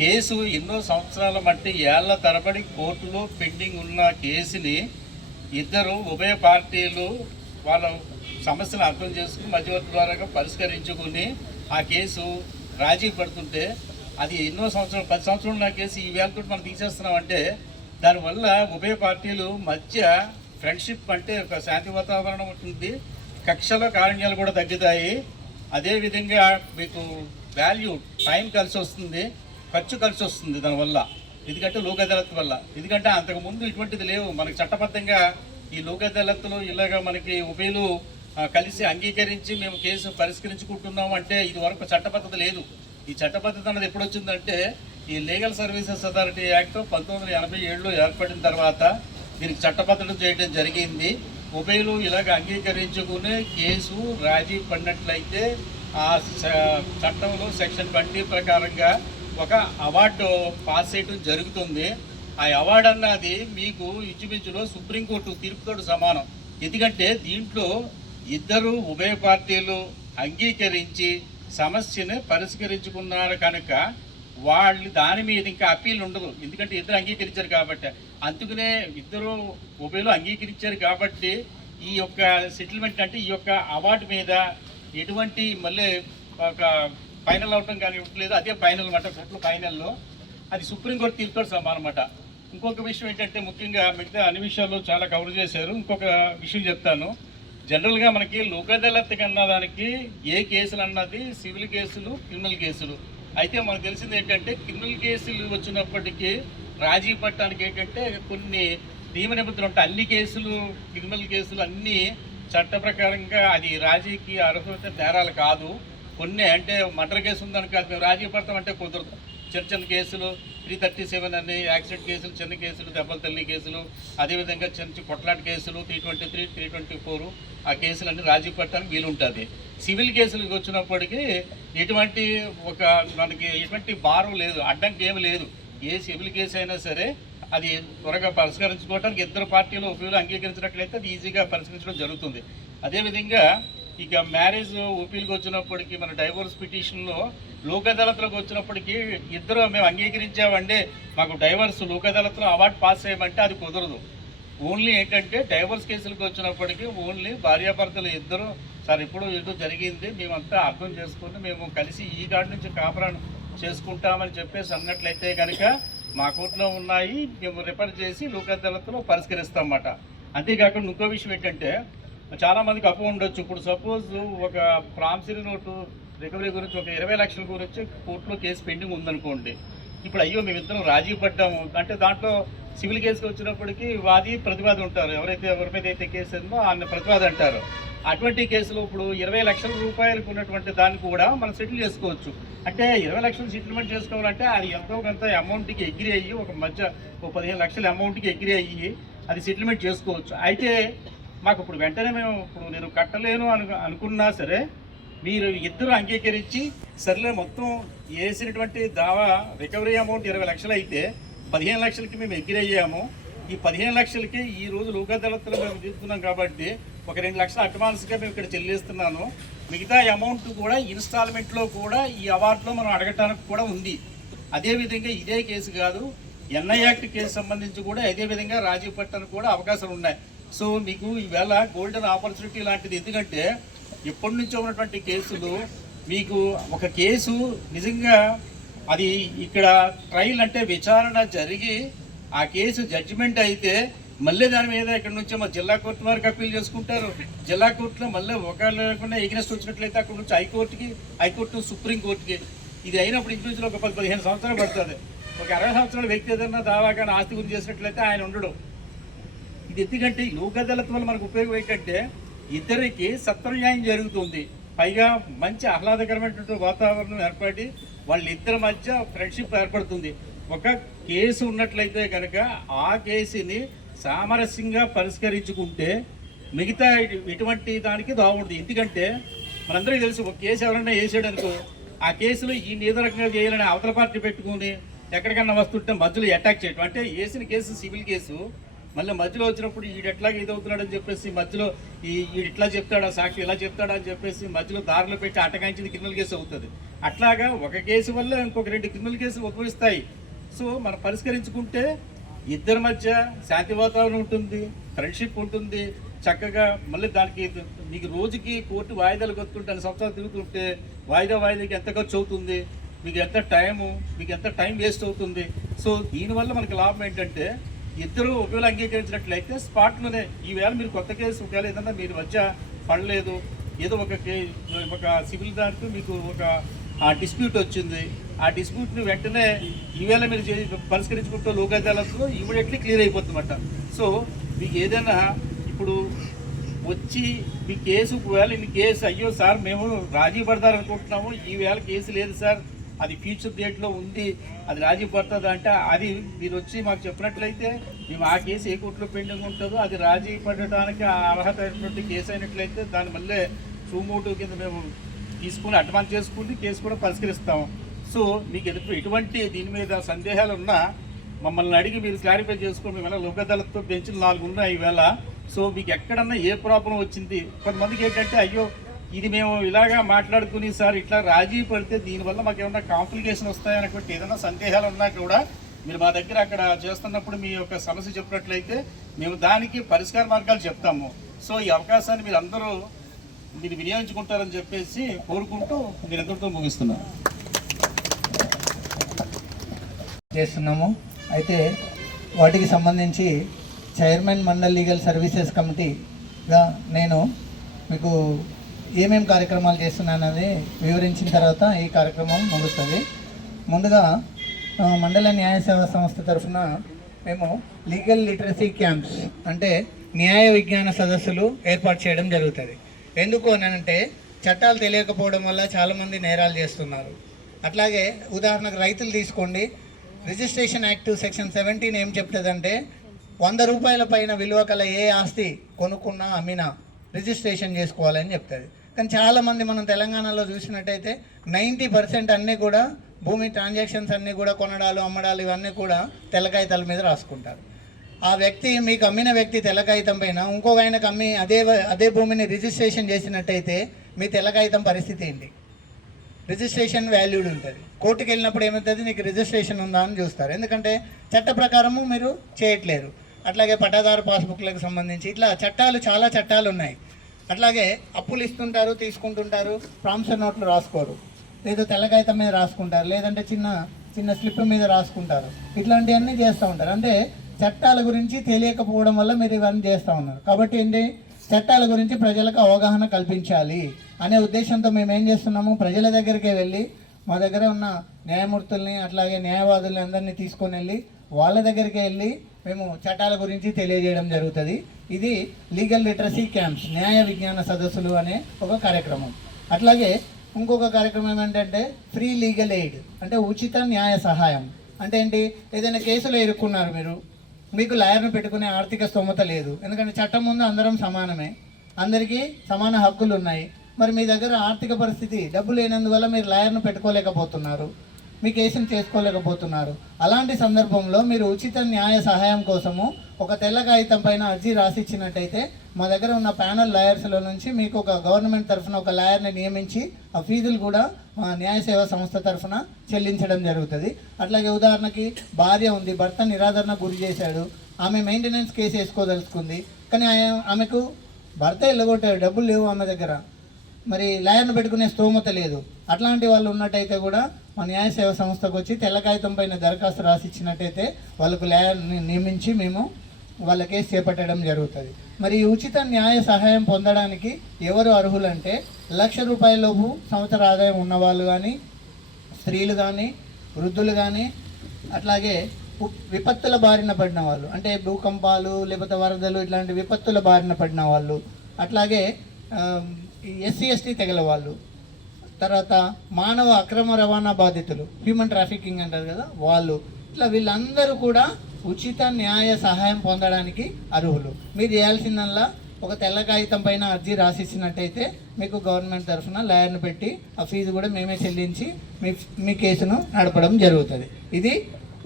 కేసు ఎన్నో సంవత్సరాల మట్టి ఏళ్ల తరబడి కోర్టులో పెండింగ్ ఉన్న కేసుని ఇద్దరు ఉభయ పార్టీలు వాళ్ళ సమస్యను అర్థం చేసుకుని మధ్యవర్తి ద్వారా పరిష్కరించుకుని ఆ కేసు రాజీ పడుతుంటే అది ఎన్నో సంవత్సరాలు 10 సంవత్సరాలు ఉన్న కేసు ఈ వేళతో మనం తీసేస్తున్నామంటే దానివల్ల ఉభయ పార్టీలు మధ్య ఫ్రెండ్షిప్ అంటే ఒక శాంతి వాతావరణం ఉంటుంది. కక్షల కారణ్యాలు కూడా తగ్గుతాయి. అదేవిధంగా మీకు వాల్యూ టైం కలిసి వస్తుంది, ఖర్చు కలిసి వస్తుంది దానివల్ల. ఎందుకంటే లోక్ అదాలత్ వల్ల ఎందుకంటే అంతకుముందు ఇటువంటిది లేవు. మనకి చట్టబద్ధంగా ఈ లోక్ అదాలత్లో ఇలాగా మనకి ఉభయలు కలిసి అంగీకరించి మేము కేసు పరిష్కరించుకుంటున్నాం అంటే ఇది వరకు చట్టబద్ధత లేదు. ఈ చట్టబద్ధత అన్నది ఎప్పుడు వచ్చిందంటే ఈ లీగల్ సర్వీసెస్ అథారిటీ యాక్ట్ 1987లో ఏర్పడిన తర్వాత దీనికి చట్టబద్ధత చేయడం జరిగింది. ఉభయలు ఇలాగ అంగీకరించుకుని కేసు రాజీ పడినట్లయితే ఆ చట్టంలో సెక్షన్ 20 ప్రకారంగా ఒక అవార్డు పాస్ చేయడం జరుగుతుంది. ఆ అవార్డు అన్నది మీకు ఇంచుమించులో సుప్రీంకోర్టు తీర్పుతో సమానం. ఎందుకంటే దీంట్లో ఇద్దరు ఉభయ పార్టీలు అంగీకరించి సమస్యను పరిష్కరించుకున్నారు కనుక వాళ్ళు దాని మీద ఇంకా అప్పీల్ ఉండదు. ఎందుకంటే ఇద్దరు అంగీకరించారు కాబట్టి. అందుకనే ఇద్దరు ఉభయలు అంగీకరించారు కాబట్టి ఈ యొక్క సెటిల్మెంట్ అంటే ఈ యొక్క అవార్డు మీద ఎటువంటి మళ్ళీ ఒక ఫైనల్ అవటం కానీ ఇవ్వట్లేదు. అదే ఫైనల్ అన్నమాట, కోర్టులో ఫైనల్లో అది సుప్రీంకోర్టు తీర్పుతో సమానం అన్నమాట. ఇంకొక విషయం ఏంటంటే ముఖ్యంగా మిగతా అన్ని విషయాల్లో చాలా కవర్ చేశారు. ఇంకొక విషయం చెప్తాను. జనరల్గా మనకి లోక్ అదాలత్ అన్నదానికి ఏ కేసులు అన్నది సివిల్ కేసులు, క్రిమినల్ కేసులు. అయితే మనకు తెలిసింది ఏంటంటే క్రిమినల్ కేసులు వచ్చినప్పటికీ రాజీ పట్టడానికి ఏంటంటే కొన్ని నియమ నిబంధనలు ఉంటాయి. అన్ని కేసులు, క్రిమినల్ కేసులు అన్నీ చట్ట ప్రకారంగా అది రాజీకి అర్హత నేరాలు కాదు. కొన్ని అంటే మర్డర్ కేసు ఉందని కాదు మేము రాజీ పడతామంటే కుదరదు. చిన్న చిన్న కేసులు 337 అని, యాక్సిడెంట్ కేసులు, చిన్న కేసులు, దెబ్బల తల్లి కేసులు, అదేవిధంగా చిన్న కొట్లాట కేసులు 323, 324 ఆ కేసులన్నీ రాజీ పట్టడానికి వీలుంటుంది. సివిల్ కేసులకు వచ్చినప్పటికీ ఎటువంటి మనకి ఎటువంటి భారం లేదు, అడ్డంకి ఏమి లేదు. ఏ సివిల్ కేసు అయినా సరే అది త్వరగా పరిష్కరించుకోవడానికి ఇద్దరు పార్టీలు ఉపయోగ అంగీకరించినట్లయితే అది ఈజీగా పరిష్కరించడం జరుగుతుంది. అదేవిధంగా ఇక మ్యారేజ్ ఓపీలకు వచ్చినప్పటికీ మన డైవోర్స్ పిటిషన్లో లోక్ అదాలత్లోకి వచ్చినప్పటికీ ఇద్దరు మేము అంగీకరించామంటే మాకు డైవోర్స్ లోక్ అదాలత్లో అవార్డు పాస్ చేయమంటే అది కుదరదు. ఓన్లీ ఏంటంటే డైవోర్స్ కేసులకు వచ్చినప్పటికీ ఓన్లీ భార్యాభర్తలు ఇద్దరు సార్ ఇప్పుడు ఇటు జరిగింది మేమంతా అర్థం చేసుకుని మేము కలిసి ఈ కాడి నుంచి కాపురాన్ని చేసుకుంటామని చెప్పేసి అన్నట్లయితే కనుక మా కోర్టులో ఉన్నాయి, మేము రిఫర్ చేసి లోక్ అదాలత్లో పరిష్కరిస్తామన్నమాట. అంతేకాకుండా ఇంకో విషయం ఏంటంటే చాలామందికి అప్పు ఉండొచ్చు. ఇప్పుడు సపోజ్ ఒక ప్రామిసరీ నోటు రికవరీ గురించి ఒక 20 లక్షల గురించి కోర్టులో కేసు పెండింగ్ ఉందనుకోండి. ఇప్పుడు అయ్యో మేమిద్దరం రాజీ పడ్డాము అంటే దాంట్లో సివిల్ కేసుకి వచ్చినప్పటికీ వాది ప్రతివాది ఉంటారు. ఎవరి మీద అయితే కేసు ఉందో ఆయన ప్రతివాది అంటారు. అటువంటి కేసులో ఇప్పుడు 20 లక్షల రూపాయలకు ఉన్నటువంటి దాన్ని కూడా మనం సెటిల్ చేసుకోవచ్చు. అంటే 20 లక్షలు సెటిల్మెంట్ చేసుకోవాలంటే అది ఎంతో కొంత అమౌంట్కి ఎగ్రీ అయ్యి ఒక 15 లక్షల అమౌంట్కి ఎగ్రీ అయ్యి అది సెటిల్మెంట్ చేసుకోవచ్చు. అయితే మాకు ఇప్పుడు వెంటనే ఇప్పుడు నేను కట్టలేను అనుకున్నా సరే మీరు ఇద్దరు అంగీకరించి సర్లే మొత్తం వేసినటువంటి దావా రికవరీ అమౌంట్ 20 లక్షలు అయితే 15 లక్షలకి మేము ఎగ్రీ అయ్యాము. ఈ 15 లక్షలకి ఈ రోజు లోక్ అదాలత్లో మేము తీసుకున్నాం కాబట్టి ఒక 2 లక్షలు అడ్వాన్స్గా మేము ఇక్కడ చెల్లిస్తున్నాను. మిగతా అమౌంట్ కూడా ఇన్స్టాల్మెంట్లో కూడా ఈ అవార్డులో మనం అడగటానికి కూడా ఉంది. అదేవిధంగా ఇదే కేసు కాదు, ఎన్ఐ యాక్ట్ కేసు సంబంధించి కూడా అదేవిధంగా రాజీ పట్టడానికి కూడా అవకాశాలు ఉన్నాయి. సో మీకు ఈవేళ గోల్డెన్ ఆపర్చునిటీ లాంటిది. ఎందుకంటే ఎప్పటి నుంచో ఉన్నటువంటి కేసులు మీకు ఒక కేసు నిజంగా అది ఇక్కడ ట్రయల్ అంటే విచారణ జరిగి ఆ కేసు జడ్జిమెంట్ అయితే మళ్ళీ దాని మీద ఇక్కడ నుంచి మా జిల్లా కోర్టు వారికి అప్పీల్ చేసుకుంటారు. జిల్లా కోర్టులో మళ్ళీ ఒకళ్ళు లేకుండా ఎగ్నెస్ట్ వచ్చినట్లయితే అక్కడ నుంచి హైకోర్టు సుప్రీంకోర్టుకి ఇది అయినప్పుడు ఇంచుమించులో ఒక 10-15 సంవత్సరాలు పడుతుంది. ఒక 60 సంవత్సరాల వ్యక్తి ఏదన్నా దావా కానీ ఆస్తి గురించి చేసినట్లయితే ఆయన ఉండడు. ఇది ఎందుకంటే లోక్ అదాలత్ వల్ల మనకు ఉపయోగం ఏంటంటే ఇద్దరికి సత్వన్యాయం జరుగుతుంది. పైగా మంచి ఆహ్లాదకరమైనటువంటి వాతావరణం ఏర్పడి వాళ్ళిద్దరి మధ్య ఫ్రెండ్షిప్ ఏర్పడుతుంది. ఒక కేసు ఉన్నట్లయితే కనుక ఆ కేసుని సామరస్యంగా పరిష్కరించుకుంటే మిగతా ఎటువంటి దానికి దావుంది. ఎందుకంటే మనందరికీ తెలుసు ఒక కేసు ఎవరైనా వేసాడు అనుకో ఆ కేసులో ఈ ఏదో రకంగా చేయాలని అవతల పార్టీ పెట్టుకుని ఎక్కడికన్నా వస్తుంటే మధ్యలో అటాక్ చేయడం. అంటే వేసిన కేసు సివిల్ కేసు మళ్ళీ మధ్యలో వచ్చినప్పుడు ఈడు ఎట్లాగా ఇదవుతున్నాడు అని చెప్పేసి మధ్యలో ఈడు ఇట్లా చెప్తాడా సాక్షి ఇలా చెప్తాడా అని చెప్పేసి మధ్యలో దారిలో పెట్టి అటకాయించింది క్రిమినల్ కేసు అవుతుంది. అట్లాగా ఒక కేసు వల్ల ఇంకొక 2 క్రిమినల్ కేసులు ఉద్భవిస్తాయి. సో మనం పరిష్కరించుకుంటే ఇద్దరి మధ్య శాంతి వాతావరణం ఉంటుంది, ఫ్రెండ్షిప్ ఉంటుంది. చక్కగా మళ్ళీ దానికి మీకు రోజుకి కోర్టు వాయిదాలు వస్తుంటే 2 సంవత్సరాలు తిరుగుతుంటే వాయిదాకి ఎంత ఖర్చు అవుతుంది, మీకు ఎంత టైం వేస్ట్ అవుతుంది. సో దీనివల్ల మనకి లాభం ఏంటంటే ఇద్దరు ఒకవేళ అంగీకరించినట్లయితే స్పాట్లోనే ఈవేళ మీరు కొత్త కేసు ఒకవేళ ఏదన్నా మీరు మధ్య పడలేదు, ఏదో ఒక సివిల్ దాంట్లో మీకు ఒక డిస్ప్యూట్ వచ్చింది, ఆ డిస్ప్యూట్ని వెంటనే ఈవేళ మీరు పరిష్కరించుకుంటూ లోక్ అదాలత్లో ఇమీడియట్లీ క్లియర్ అయిపోతుందన్నమాట. సో మీకు ఏదైనా ఇప్పుడు వచ్చి మీ కేసు ఒకవేళ ఈ కేసు అయ్యో సార్ మేము రాజీ పడతారనుకుంటున్నాము, ఈవేళ కేసు లేదు సార్ అది ఫ్యూచర్ డేట్లో ఉంది అది రాజీ పడుతుంది అంటే అది మీరు వచ్చి మాకు చెప్పినట్లయితే మేము ఆ కేసు ఏ కోర్టులో పెండింగ్ ఉంటుందో అది రాజీ పడటానికి అర్హత అయినటువంటి కేసు అయినట్లయితే దాన్ని మళ్ళీ సుమోటో కింద మేము తీసుకుని అడ్వాన్స్ చేసుకుని కేసు కూడా పరిష్కరిస్తాము. సో మీకు ఎటువంటి దీని మీద సందేహాలు ఉన్నా మమ్మల్ని అడిగి మీరు క్లారిఫై చేసుకుని మేము లోక్ అదాలత్తో బెంచ్లు 4 ఉన్నాయి ఈవేళ. సో మీకు ఎక్కడన్నా ఏ ప్రాబ్లం వచ్చింది కొంతమందికి ఏంటంటే అయ్యో ఇది మేము ఇలాగా మాట్లాడుకుని సార్ ఇట్లా రాజీ పడితే దీనివల్ల మాకు ఏమన్నా కాంప్లికేషన్ వస్తాయనుకుంటే ఏదైనా సందేహాలు ఉన్నా కూడా మీరు మా దగ్గర అక్కడ చేస్తున్నప్పుడు మీ యొక్క సమస్య చెప్పినట్లయితే మేము దానికి పరిష్కార మార్గాలు చెప్తాము. సో ఈ అవకాశాన్ని మీరు అందరూ దీన్ని వినియోగించుకుంటారని చెప్పేసి కోరుకుంటూ నేను ఎంతటితో ముగిస్తున్నాను. చేస్తున్నాము. అయితే వాటికి సంబంధించి చైర్మన్ మండల్ లీగల్ సర్వీసెస్ కమిటీగా నేను మీకు ఏమేం కార్యక్రమాలు చేస్తున్నానని వివరించిన తర్వాత ఈ కార్యక్రమం ముగుస్తుంది. ముందుగా మండల న్యాయ సేవా సంస్థ తరఫున మేము లీగల్ లిటరసీ క్యాంప్స్ అంటే న్యాయ విజ్ఞాన సదస్సులు ఏర్పాటు చేయడం జరుగుతుంది. ఎందుకు అని అంటే చట్టాలు తెలియకపోవడం వల్ల చాలామంది నేరాలు చేస్తున్నారు. అట్లాగే ఉదాహరణకు రైతులు తీసుకోండి, రిజిస్ట్రేషన్ యాక్ట్ సెక్షన్ 17 ఏం చెప్తుందంటే 100 రూపాయల పైన విలువ కల ఏ ఆస్తి కొనుక్కున్నా అమ్మినా రిజిస్ట్రేషన్ చేసుకోవాలని చెప్తుంది. కానీ చాలామంది మనం తెలంగాణలో చూసినట్టయితే 90% అన్నీ కూడా భూమి ట్రాన్సాక్షన్స్ అన్నీ కూడా కొనడాలు అమ్మడాలు ఇవన్నీ కూడా తెల్లకాగితాల మీద రాసుకుంటారు. ఆ వ్యక్తి మీకు అమ్మిన వ్యక్తి తెల్లకాగితం పైన ఇంకొక ఆయనకు అమ్మి అదే భూమిని రిజిస్ట్రేషన్ చేసినట్టయితే మీ తెల్లకాగితం పరిస్థితి ఏంటి? రిజిస్ట్రేషన్ వాల్యూడ్ ఉంటుంది. కోర్టుకు వెళ్ళినప్పుడు ఏమవుతుంది, నీకు రిజిస్ట్రేషన్ ఉందా అని చూస్తారు. ఎందుకంటే చట్ట ప్రకారము మీరు చేయట్లేరు. అట్లాగే పట్టాదారు పాస్బుక్లకు సంబంధించి ఇట్లా చాలా చట్టాలు ఉన్నాయి. అట్లాగే అప్పులు ఇస్తుంటారు, తీసుకుంటుంటారు, ప్రామిసర్ నోట్లు రాసుకోరు, లేదా తెల్లకాగితం మీద రాసుకుంటారు, లేదంటే చిన్న స్లిప్ మీద రాసుకుంటారు. ఇట్లాంటివన్నీ చేస్తూ ఉంటారు. అంటే చట్టాల గురించి తెలియకపోవడం వల్ల మీరు ఇవన్నీ చేస్తూ ఉన్నారు. కాబట్టి ఏంటి, చట్టాల గురించి ప్రజలకు అవగాహన కల్పించాలి అనే ఉద్దేశంతో మేము ఏం చేస్తున్నాము, ప్రజల దగ్గరికి వెళ్ళి మా దగ్గర ఉన్న న్యాయమూర్తుల్ని అట్లాగే న్యాయవాదుల్ని అందరినీ తీసుకొని వెళ్ళి వాళ్ళ దగ్గరికి వెళ్ళి మేము చట్టాల గురించి తెలియజేయడం జరుగుతుంది. ఇది లీగల్ లిటరసీ క్యాంప్స్, న్యాయ విజ్ఞాన సదస్సులు అనే ఒక కార్యక్రమం. అట్లాగే ఇంకొక కార్యక్రమం ఏంటంటే ఫ్రీ లీగల్ ఎయిడ్ అంటే ఉచిత న్యాయ సహాయం. అంటే ఏంటి, ఏదైనా కేసులో ఇరుక్కున్నారు, మీకు లాయర్ను పెట్టుకునే ఆర్థిక స్తోమత లేదు. ఎందుకంటే చట్టం ముందు అందరం సమానమే, అందరికీ సమాన హక్కులు ఉన్నాయి. మరి మీ దగ్గర ఆర్థిక పరిస్థితి డబ్బు లేనందువల్ల మీరు లాయర్ను పెట్టుకోలేకపోతున్నారు, మీ కేసును చేసుకోలేకపోతున్నారు. అలాంటి సందర్భంలో మీరు ఉచిత న్యాయ సహాయం కోసము ఒక తెల్ల కాగితం పైన అర్జీ రాసిచ్చినట్టయితే మా దగ్గర ఉన్న ప్యానల్ లాయర్స్లో నుంచి మీకు ఒక గవర్నమెంట్ తరఫున ఒక లాయర్ని నియమించి ఆ ఫీజులు కూడా మా న్యాయ సేవా సంస్థ తరఫున చెల్లించడం జరుగుతుంది. అట్లాగే ఉదాహరణకి భార్య ఉంది, భర్త నిరాదరణ గురి చేశాడు, ఆమె మెయింటెనెన్స్ కేసు వేసుకోదలుచుకుంది, కానీ ఆమెకు భర్త వెళ్ళగొట్టాడు, డబ్బులు లేవు ఆమె దగ్గర, మరి లాయర్ను పెట్టుకునే స్తోమత లేదు. అట్లాంటి వాళ్ళు ఉన్నట్టయితే కూడా మా న్యాయ సేవా సంస్థకు వచ్చి తెల్ల కాగితం పైన దరఖాస్తు రాసిచ్చినట్టయితే వాళ్ళకు లాయర్ని నియమించి మేము వాళ్ళ కేసు చేపట్టడం జరుగుతుంది. మరి ఉచిత న్యాయ సహాయం పొందడానికి ఎవరు అర్హులంటే 1,00,000 రూపాయలలోపు సంవత్సర ఆదాయం ఉన్నవాళ్ళు కానీ, స్త్రీలు కానీ, వృద్ధులు కానీ, అట్లాగే విపత్తుల బారిన పడిన వాళ్ళు అంటే భూకంపాలు లేకపోతే వరదలు ఇట్లాంటి విపత్తుల బారిన పడిన వాళ్ళు, అట్లాగే SC/ST తెగల వాళ్ళు, తర్వాత మానవ అక్రమ రవాణా బాధితులు, హ్యూమన్ ట్రాఫికింగ్ అంటారు కదా వాళ్ళు, ఇట్లా వీళ్ళందరూ కూడా ఉచిత న్యాయ సహాయం పొందడానికి అర్హులు. మీరు చేయాల్సిందల్లా ఒక తెల్ల కాగితం పైన అర్జీ రాసిచ్చినట్టయితే మీకు గవర్నమెంట్ తరఫున లాయర్ను పెట్టి ఆ ఫీజు కూడా మేమే చెల్లించి మీ కేసును నడపడం జరుగుతుంది. ఇది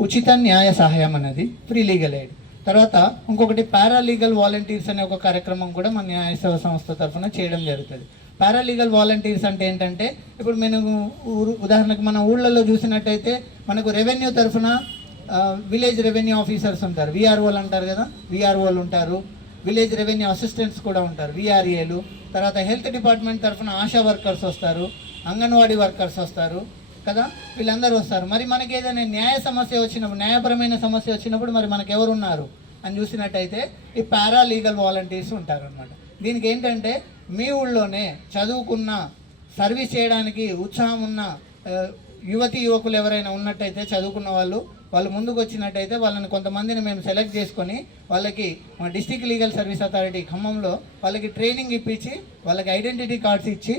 ఉచిత న్యాయ సహాయం అనేది ఫ్రీ లీగల్ ఎయిడ్. తర్వాత ఇంకొకటి పారాలీగల్ వాలంటీర్స్ అనే ఒక కార్యక్రమం కూడా మన న్యాయ సేవా సంస్థ తరఫున చేయడం జరుగుతుంది. పారాలీగల్ వాలంటీర్స్ అంటే ఏంటంటే ఇప్పుడు మేము ఉదాహరణకు మన ఊళ్ళల్లో చూసినట్టయితే మనకు రెవెన్యూ తరఫున విలేజ్ రెవెన్యూ ఆఫీసర్స్ ఉంటారు, VROలు అంటారు కదా, VROలు ఉంటారు, విలేజ్ రెవెన్యూ అసిస్టెంట్స్ కూడా ఉంటారు, VRAలు. తర్వాత హెల్త్ డిపార్ట్మెంట్ తరఫున ఆశా వర్కర్స్ వస్తారు, అంగన్వాడీ వర్కర్స్ వస్తారు కదా, వీళ్ళందరూ వస్తారు. మరి మనకి ఏదైనా న్యాయ సమస్య వచ్చినప్పుడు, న్యాయపరమైన సమస్య వచ్చినప్పుడు మరి మనకు ఎవరున్నారు అని చూసినట్టయితే ఈ పారాలీగల్ వాలంటీర్స్ ఉంటారు అన్నమాట. దీనికి ఏంటంటే మీ ఊళ్ళోనే చదువుకున్న, సర్వీస్ చేయడానికి ఉత్సాహం ఉన్న యువకులు ఎవరైనా ఉన్నట్టయితే, చదువుకున్న వాళ్ళు ముందుకు వచ్చినట్టయితే వాళ్ళని కొంతమందిని మేము సెలెక్ట్ చేసుకొని వాళ్ళకి మా డిస్ట్రిక్ట్ లీగల్ సర్వీస్ అథారిటీ ఖమ్మంలో వాళ్ళకి ట్రైనింగ్ ఇప్పించి వాళ్ళకి ఐడెంటిటీ కార్డ్స్ ఇచ్చి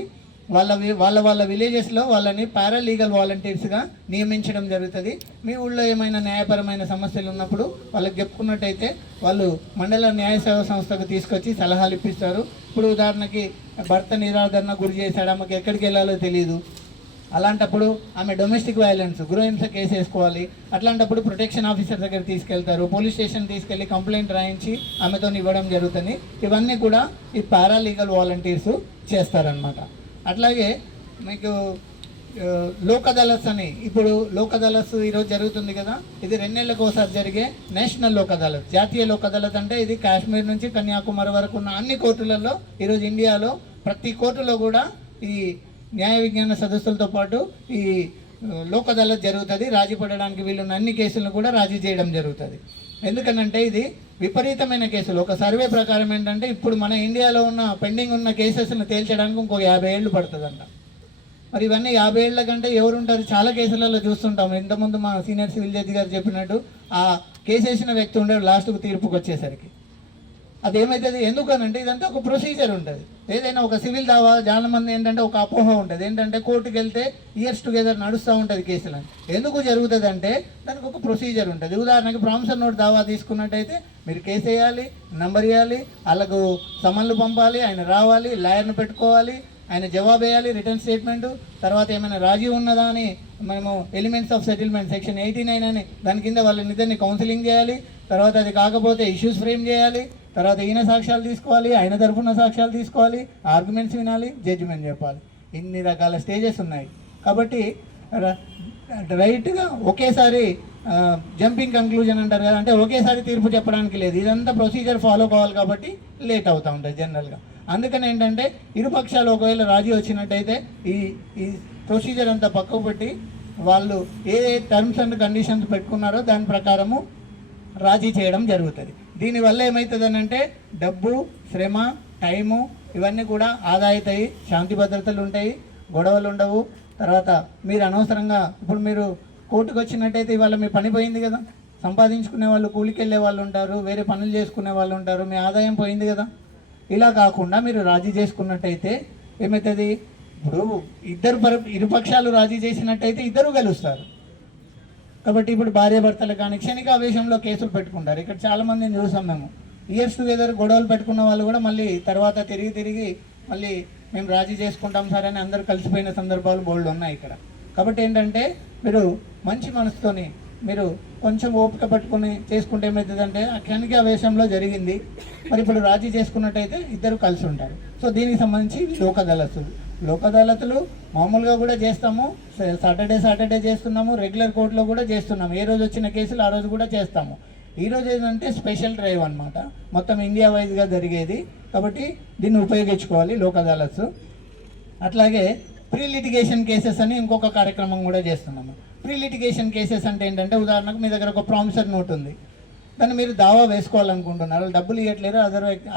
వాళ్ళ విలేజెస్లో వాళ్ళని పారాలీగల్ వాలంటీర్స్గా నియమించడం జరుగుతుంది. మీ ఊళ్ళో ఏమైనా న్యాయపరమైన సమస్యలు ఉన్నప్పుడు వాళ్ళకి చెప్పుకున్నట్టయితే వాళ్ళు మండల న్యాయ సేవా సంస్థకు తీసుకొచ్చి సలహాలు ఇప్పిస్తారు. ఇప్పుడు ఉదాహరణకి భర్త నిరాదరణ గురి చేశాడు, ఆమెకి ఎక్కడికి వెళ్ళాలో తెలియదు, అలాంటప్పుడు ఆమె డొమెస్టిక్ వైలెన్స్ గృహహింస కేసు వేసుకోవాలి. అట్లాంటప్పుడు ప్రొటెక్షన్ ఆఫీసర్ దగ్గర తీసుకెళ్తారు, పోలీస్ స్టేషన్ తీసుకెళ్ళి కంప్లైంట్ రాయించి ఆమెతో ఇవ్వడం జరుగుతుంది. ఇవన్నీ కూడా ఈ పారాలీగల్ వాలంటీర్స్ చేస్తారనమాట. అట్లాగే మీకు లోక్ అదాలత్స్ అని, ఇప్పుడు లోక్ అదాలత్స్ ఈరోజు జరుగుతుంది కదా, ఇది 2 నెలలకు ఒకసారి జరిగే నేషనల్ లోక్ అదాలత్. జాతీయ లోక్ అదాలత్ అంటే ఇది కాశ్మీర్ నుంచి కన్యాకుమారి వరకు ఉన్న అన్ని కోర్టులలో ఈరోజు ఇండియాలో ప్రతి కోర్టులో కూడా ఈ న్యాయ విజ్ఞాన సదస్సులతో పాటు ఈ లోక్ అదాలత్ జరుగుతుంది. రాజీ పడడానికి వీలున్న అన్ని కేసులను కూడా రాజీ చేయడం జరుగుతుంది. ఎందుకనంటే ఇది విపరీతమైన కేసులు. ఒక సర్వే ప్రకారం ఏంటంటే ఇప్పుడు మన ఇండియాలో ఉన్న పెండింగ్ ఉన్న కేసెస్ను తేల్చడానికి ఇంకో 50 ఏళ్ళు పడుతుందంట. మరి ఇవన్నీ 50 ఏళ్ల కంటే ఎవరు ఉంటారు? చాలా కేసులలో చూస్తుంటాం. ఇంతకుముందు మా సీనియర్ సివిల్ జడ్జి గారు చెప్పినట్టు ఆ కేసు వేసిన వ్యక్తి ఉండేది లాస్ట్కు తీర్పుకి వచ్చేసరికి అది ఏమవుతుంది? ఎందుకనంటే ఇదంతా ఒక ప్రొసీజర్ ఉంటుంది. ఏదైనా ఒక సివిల్ దావా చాలా మంది ఏంటంటే ఒక అపోహ ఉంటుంది, ఏంటంటే కోర్టుకు వెళ్తే ఇయర్స్ టుగెదర్ నడుస్తూ ఉంటుంది కేసులు అని. ఎందుకు జరుగుతుంది అంటే దానికి ఒక ప్రొసీజర్ ఉంటుంది. ఉదాహరణకి ప్రామిసర్ నోట్ దావా తీసుకున్నట్టయితే మీరు కేసు వేయాలి, నంబర్ ఇవ్వాలి, వాళ్ళకు సమన్లు పంపాలి, ఆయన రావాలి, లాయర్ను పెట్టుకోవాలి, ఆయన జవాబు వేయాలి, రిటర్న్ స్టేట్మెంటు, తర్వాత ఏమైనా రాజీ ఉన్నదా అని మేము ఎలిమెంట్స్ ఆఫ్ సెటిల్మెంట్ సెక్షన్ 89 అని దాని కింద వాళ్ళనిద్దరిని కౌన్సిలింగ్ చేయాలి, తర్వాత అది కాకపోతే ఇష్యూస్ ఫ్రేమ్ చేయాలి, తర్వాత ఈయన సాక్ష్యాలు తీసుకోవాలి, ఆయన తరఫున సాక్ష్యాలు తీసుకోవాలి, ఆర్గ్యుమెంట్స్ వినాలి, జడ్జిమెంట్ చెప్పాలి. ఇన్ని రకాల స్టేజెస్ ఉన్నాయి. కాబట్టి రైట్గా ఒకేసారి జంపింగ్ కంక్లూజన్ అంటారు కదా, అంటే ఒకేసారి తీర్పు చెప్పడానికి లేదు. ఇదంతా ప్రొసీజర్ ఫాలో కావాలి కాబట్టి లేట్ అవుతూ ఉంటుంది జనరల్గా. అందుకని ఏంటంటే ఇరుపక్షాలు ఒకవేళ రాజీ వచ్చినట్టయితే ఈ ప్రొసీజర్ అంతా పక్కకు పెట్టి వాళ్ళు ఏ టర్మ్స్ అండ్ కండిషన్స్ పెట్టుకున్నారో దాని ప్రకారము రాజీ చేయడం జరుగుతుంది. దీనివల్ల ఏమవుతుందని అంటే డబ్బు, శ్రమ, టైము ఇవన్నీ కూడా ఆదా అవుతాయి, శాంతి భద్రతలు ఉంటాయి, గొడవలు ఉండవు. తర్వాత మీరు అనవసరంగా ఇప్పుడు మీరు కోర్టుకు వచ్చినట్టయితే ఇవాళ మీ పని పోయింది కదా, సంపాదించుకునే వాళ్ళు కూలికి వెళ్ళే వాళ్ళు ఉంటారు, వేరే పనులు చేసుకునే వాళ్ళు ఉంటారు, మీ ఆదాయం పోయింది కదా. ఇలా కాకుండా మీరు రాజీ చేసుకున్నట్టయితే ఏమవుతుంది? ఇప్పుడు ఇరుపక్షాలు రాజీ చేసినట్టయితే ఇద్దరు గెలుస్తారు. కాబట్టి ఇప్పుడు భార్యాభర్తలు కానీ క్షణిక ఆవేశంలో కేసులు పెట్టుకుంటారు. ఇక్కడ చాలామందిని చూసాం మేము. ఇయర్స్ టుగెదర్ గొడవలు పెట్టుకున్న వాళ్ళు కూడా మళ్ళీ తర్వాత తిరిగి మళ్ళీ మేము రాజీ చేసుకుంటాం సార్ అని అందరూ కలిసిపోయిన సందర్భాలు బోల్డ్ ఉన్నాయి ఇక్కడ. కాబట్టి ఏంటంటే మీరు మంచి మనసుతోని మీరు కొంచెం ఓపిక పట్టుకొని చేసుకుంటే ఏమవుతుందంటే ఆ క్షణిక ఆవేశంలో జరిగింది, మరి ఇప్పుడు రాజీ చేసుకున్నట్టయితే ఇద్దరు కలిసి ఉంటారు. సో దీనికి సంబంధించి లోక్ అదాలతులు మామూలుగా కూడా చేస్తాము, సాటర్డే చేస్తున్నాము, రెగ్యులర్ కోర్టులో కూడా చేస్తున్నాము. ఏ రోజు వచ్చిన కేసులు ఆ రోజు కూడా చేస్తాము. ఈరోజు ఏంటంటే స్పెషల్ డ్రైవ్ అనమాట, మొత్తం ఇండియా వైజ్గా జరిగేది. కాబట్టి దీన్ని ఉపయోగించుకోవాలి లోక్ అదాలత్స్. అట్లాగే ప్రీ లిటిగేషన్ కేసెస్ అని ఇంకొక కార్యక్రమం కూడా చేస్తున్నాము. ప్రీ లిటిగేషన్ కేసెస్ అంటే ఏంటంటే ఉదాహరణకు మీ దగ్గర ఒక ప్రామిసర్ నోట్ ఉంది, దాన్ని మీరు దావా వేసుకోవాలనుకుంటున్నారు, డబ్బులు ఇవ్వట్లేరు,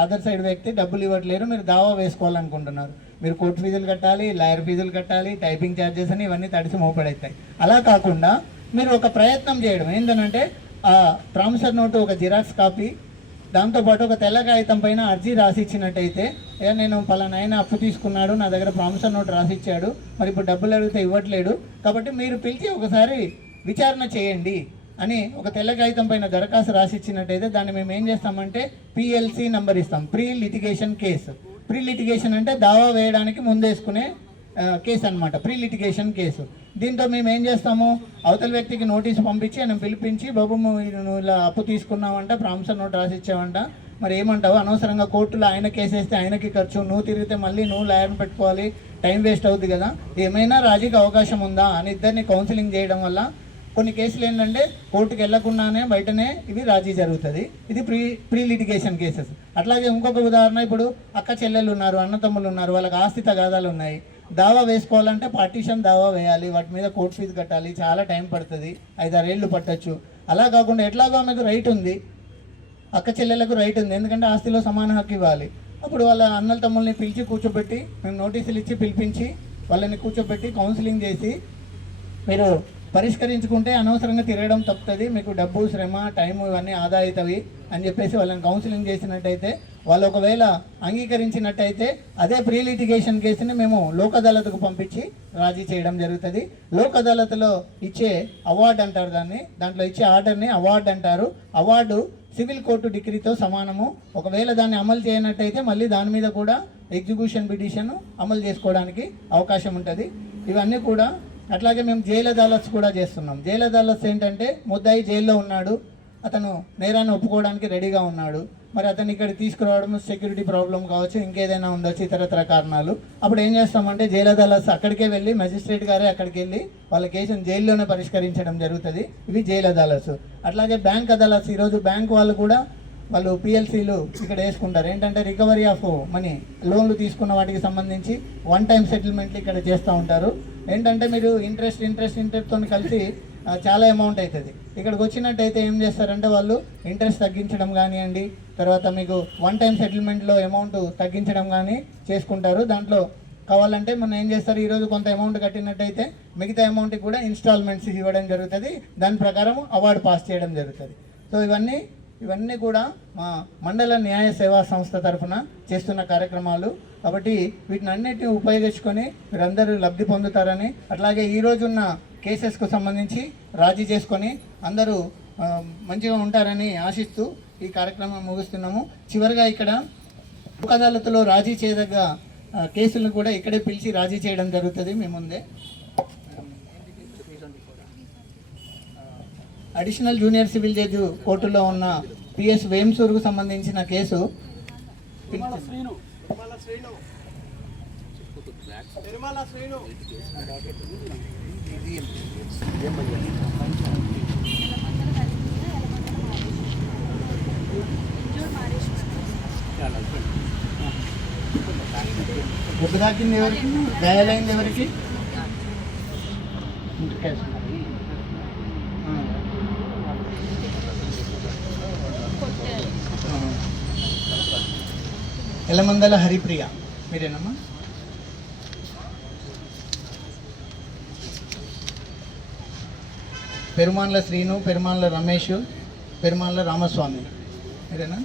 అదర్ సైడ్ వ్యక్తి డబ్బులు ఇవ్వట్లేరు, మీరు దావా వేసుకోవాలనుకుంటున్నారు. మీరు కోర్టు ఫీజులు కట్టాలి, లాయర్ ఫీజులు కట్టాలి, టైపింగ్ ఛార్జెస్ అని ఇవన్నీ తడిసి మోపడవుతాయి. అలా కాకుండా మీరు ఒక ప్రయత్నం చేయడం ఏంటంటే ఆ ప్రామిసర్ నోటు ఒక జిరాక్స్ కాపీ, దాంతోపాటు ఒక తెల్ల కాగితం పైన అర్జీ రాసి ఇచ్చినట్టయితే, నేను పలానా అప్పు తీసుకున్నాడు, నా దగ్గర ప్రామిసర్ నోట్ రాసిచ్చాడు, మరి ఇప్పుడు డబ్బులు అడిగితే ఇవ్వట్లేడు, కాబట్టి మీరు పిలిచి ఒకసారి విచారణ చేయండి అని ఒక తెల్ల కాగితం పైన దరఖాస్తు రాసిచ్చినట్టయితే దాన్ని మేము ఏం చేస్తామంటే PLC నంబర్ ఇస్తాం, pre litigation case. Pre litigation అంటే దావా వేయడానికి ముందేసుకునే కేసు అనమాట, ప్రీ లిటిగేషన్ కేసు. దీంతో మేము ఏం చేస్తాము, అవతల వ్యక్తికి నోటీసు పంపించి ఆయన పిలిపించి, బాబు నువ్వు ఇలా అప్పు తీసుకున్నావంట, ప్రామిసర్ నోట్ రాసిచ్చావంట, మరి ఏమంటావు, అనవసరంగా కోర్టులో ఆయన కేసు వేస్తే ఆయనకి ఖర్చు, నువ్వు తిరిగితే మళ్ళీ నువ్వు లాయర్ని పెట్టుకోవాలి, టైం వేస్ట్ అవుతుంది కదా, ఏమైనా రాజీకి అవకాశం ఉందా అని ఇద్దరిని కౌన్సిలింగ్ చేయడం వల్ల కొన్ని కేసులు ఏంటంటే కోర్టుకు వెళ్లకుండానే బయటనే ఇవి రాజీ జరుగుతుంది. ఇది ప్రీ లిటిగేషన్ కేసెస్. అట్లాగే ఇంకొక ఉదాహరణ, ఇప్పుడు అక్క చెల్లెళ్ళు ఉన్నారు, అన్న తమ్ముళ్ళు ఉన్నారు, వాళ్ళకి ఆస్తి తగాదాలు ఉన్నాయి, దావా వేసుకోవాలంటే పార్టీషన్ దావా వేయాలి, వాటి మీద కోర్టు ఫీజు కట్టాలి, చాలా టైం పడుతుంది, 5-6 ఏళ్ళు పట్టచ్చు. అలా కాకుండా ఎట్లాగో ఆమెకు రైట్ ఉంది, అక్క చెల్లెలకు రైట్ ఉంది, ఎందుకంటే ఆస్తిలో సమాన హక్కు ఇవ్వాలి. అప్పుడు వాళ్ళ అన్నల తమ్ముల్ని పిలిచి కూర్చోబెట్టి, మేము నోటీసులు ఇచ్చి పిలిపించి వాళ్ళని కూర్చోబెట్టి కౌన్సిలింగ్ చేసి మీరు పరిష్కరించుకుంటే అనవసరంగా తిరగడం తప్పుతుంది, మీకు డబ్బు, శ్రమ, టైము ఇవన్నీ ఆదా అవుతాయి అని చెప్పేసి వాళ్ళని కౌన్సిలింగ్ చేసినట్టయితే, వాళ్ళు ఒకవేళ అంగీకరించినట్టయితే అదే ప్రీ లిటిగేషన్ కేసుని మేము లోక్ అదాలత్కు పంపించి రాజీ చేయడం జరుగుతుంది. లోక్ అదాలత్లో ఇచ్చే అవార్డు అంటారు దాన్ని, దాంట్లో ఇచ్చే ఆర్డర్ని అవార్డు అంటారు. అవార్డు సివిల్ కోర్టు డిగ్రీతో సమానము. ఒకవేళ దాన్ని అమలు చేయనట్టయితే మళ్ళీ దాని మీద కూడా ఎగ్జిక్యూషన్ పిటిషన్ అమలు చేసుకోవడానికి అవకాశం ఉంటుంది. ఇవన్నీ కూడా అట్లాగే మేము జైలు అదాలత్స్ కూడా చేస్తున్నాం. జైలు అదాలత్స్ ఏంటంటే ముద్దాయి జైల్లో ఉన్నాడు, అతను నేరాన్ని ఒప్పుకోవడానికి రెడీగా ఉన్నాడు, మరి అతను ఇక్కడికి తీసుకురావడం సెక్యూరిటీ ప్రాబ్లం కావచ్చు, ఇంకేదైనా ఉండొచ్చు, ఇతరత్ర కారణాలు. అప్పుడు ఏం చేస్తామంటే జైలు అదాలత్స్ అక్కడికే వెళ్ళి మెజిస్ట్రేట్ గారే అక్కడికి వెళ్ళి వాళ్ళ కేసును జైల్లోనే పరిష్కరించడం జరుగుతుంది. ఇవి జైలు అదాలత్స్. అట్లాగే బ్యాంక్ అదాలత్స్, ఈరోజు బ్యాంక్ వాళ్ళు కూడా వాళ్ళు పిఎల్సీలు ఇక్కడ వేసుకుంటారు. ఏంటంటే రికవరీ ఆఫ్ మనీ, లోన్లు తీసుకున్న వాటికి సంబంధించి వన్ టైం సెటిల్మెంట్లు ఇక్కడ చేస్తూ ఉంటారు. ఏంటంటే మీరు ఇంట్రెస్ట్తో కలిసి చాలా అమౌంట్ అవుతుంది. ఇక్కడికి వచ్చినట్టయితే ఏం చేస్తారంటే వాళ్ళు ఇంట్రెస్ట్ తగ్గించడం కానివ్వండి, తర్వాత మీకు వన్ టైం సెటిల్మెంట్లో అమౌంట్ తగ్గించడం కానీ చేసుకుంటారు. దాంట్లో కావాలంటే మనం ఏం చేస్తారు, ఈరోజు కొంత అమౌంట్ కట్టినట్టయితే మిగతా అమౌంట్కి కూడా ఇన్స్టాల్మెంట్స్ ఇవ్వడం జరుగుతుంది. దాని ప్రకారం అవార్డు పాస్ చేయడం జరుగుతుంది. సో ఇవన్నీ కూడా మా మండల న్యాయ సేవా సంస్థ తరఫున చేస్తున్న కార్యక్రమాలు. కాబట్టి వీటిని అన్నిటిని ఉపయోగించుకొని మీరందరూ లబ్ధి పొందుతారని, అట్లాగే ఈరోజున్న కేసెస్కు సంబంధించి రాజీ చేసుకొని అందరూ మంచిగా ఉంటారని ఆశిస్తూ ఈ కార్యక్రమం ముగిస్తున్నాము. చివరిగా ఇక్కడ లోక్ అదాలత్లో రాజీ చేయదగ్గ కేసులను కూడా ఇక్కడే పిలిచి రాజీ చేయడం జరుగుతుంది. మీ ముందే అడిషనల్ జూనియర్ సివిల్ జడ్జి కోర్టులో ఉన్న పిఎస్ వేంసూరుకు సంబంధించిన కేసు దెబ్బ తాకింది ఎవరికి, గాయాలైంది ఎవరికి? ఎలమందల హరిప్రియ మీరేనమ్మా? పెరుమాన్ల శ్రీను, పెరుమాన్ల రమేష్, పెరుమాన్ల రామస్వామి మీరేనా?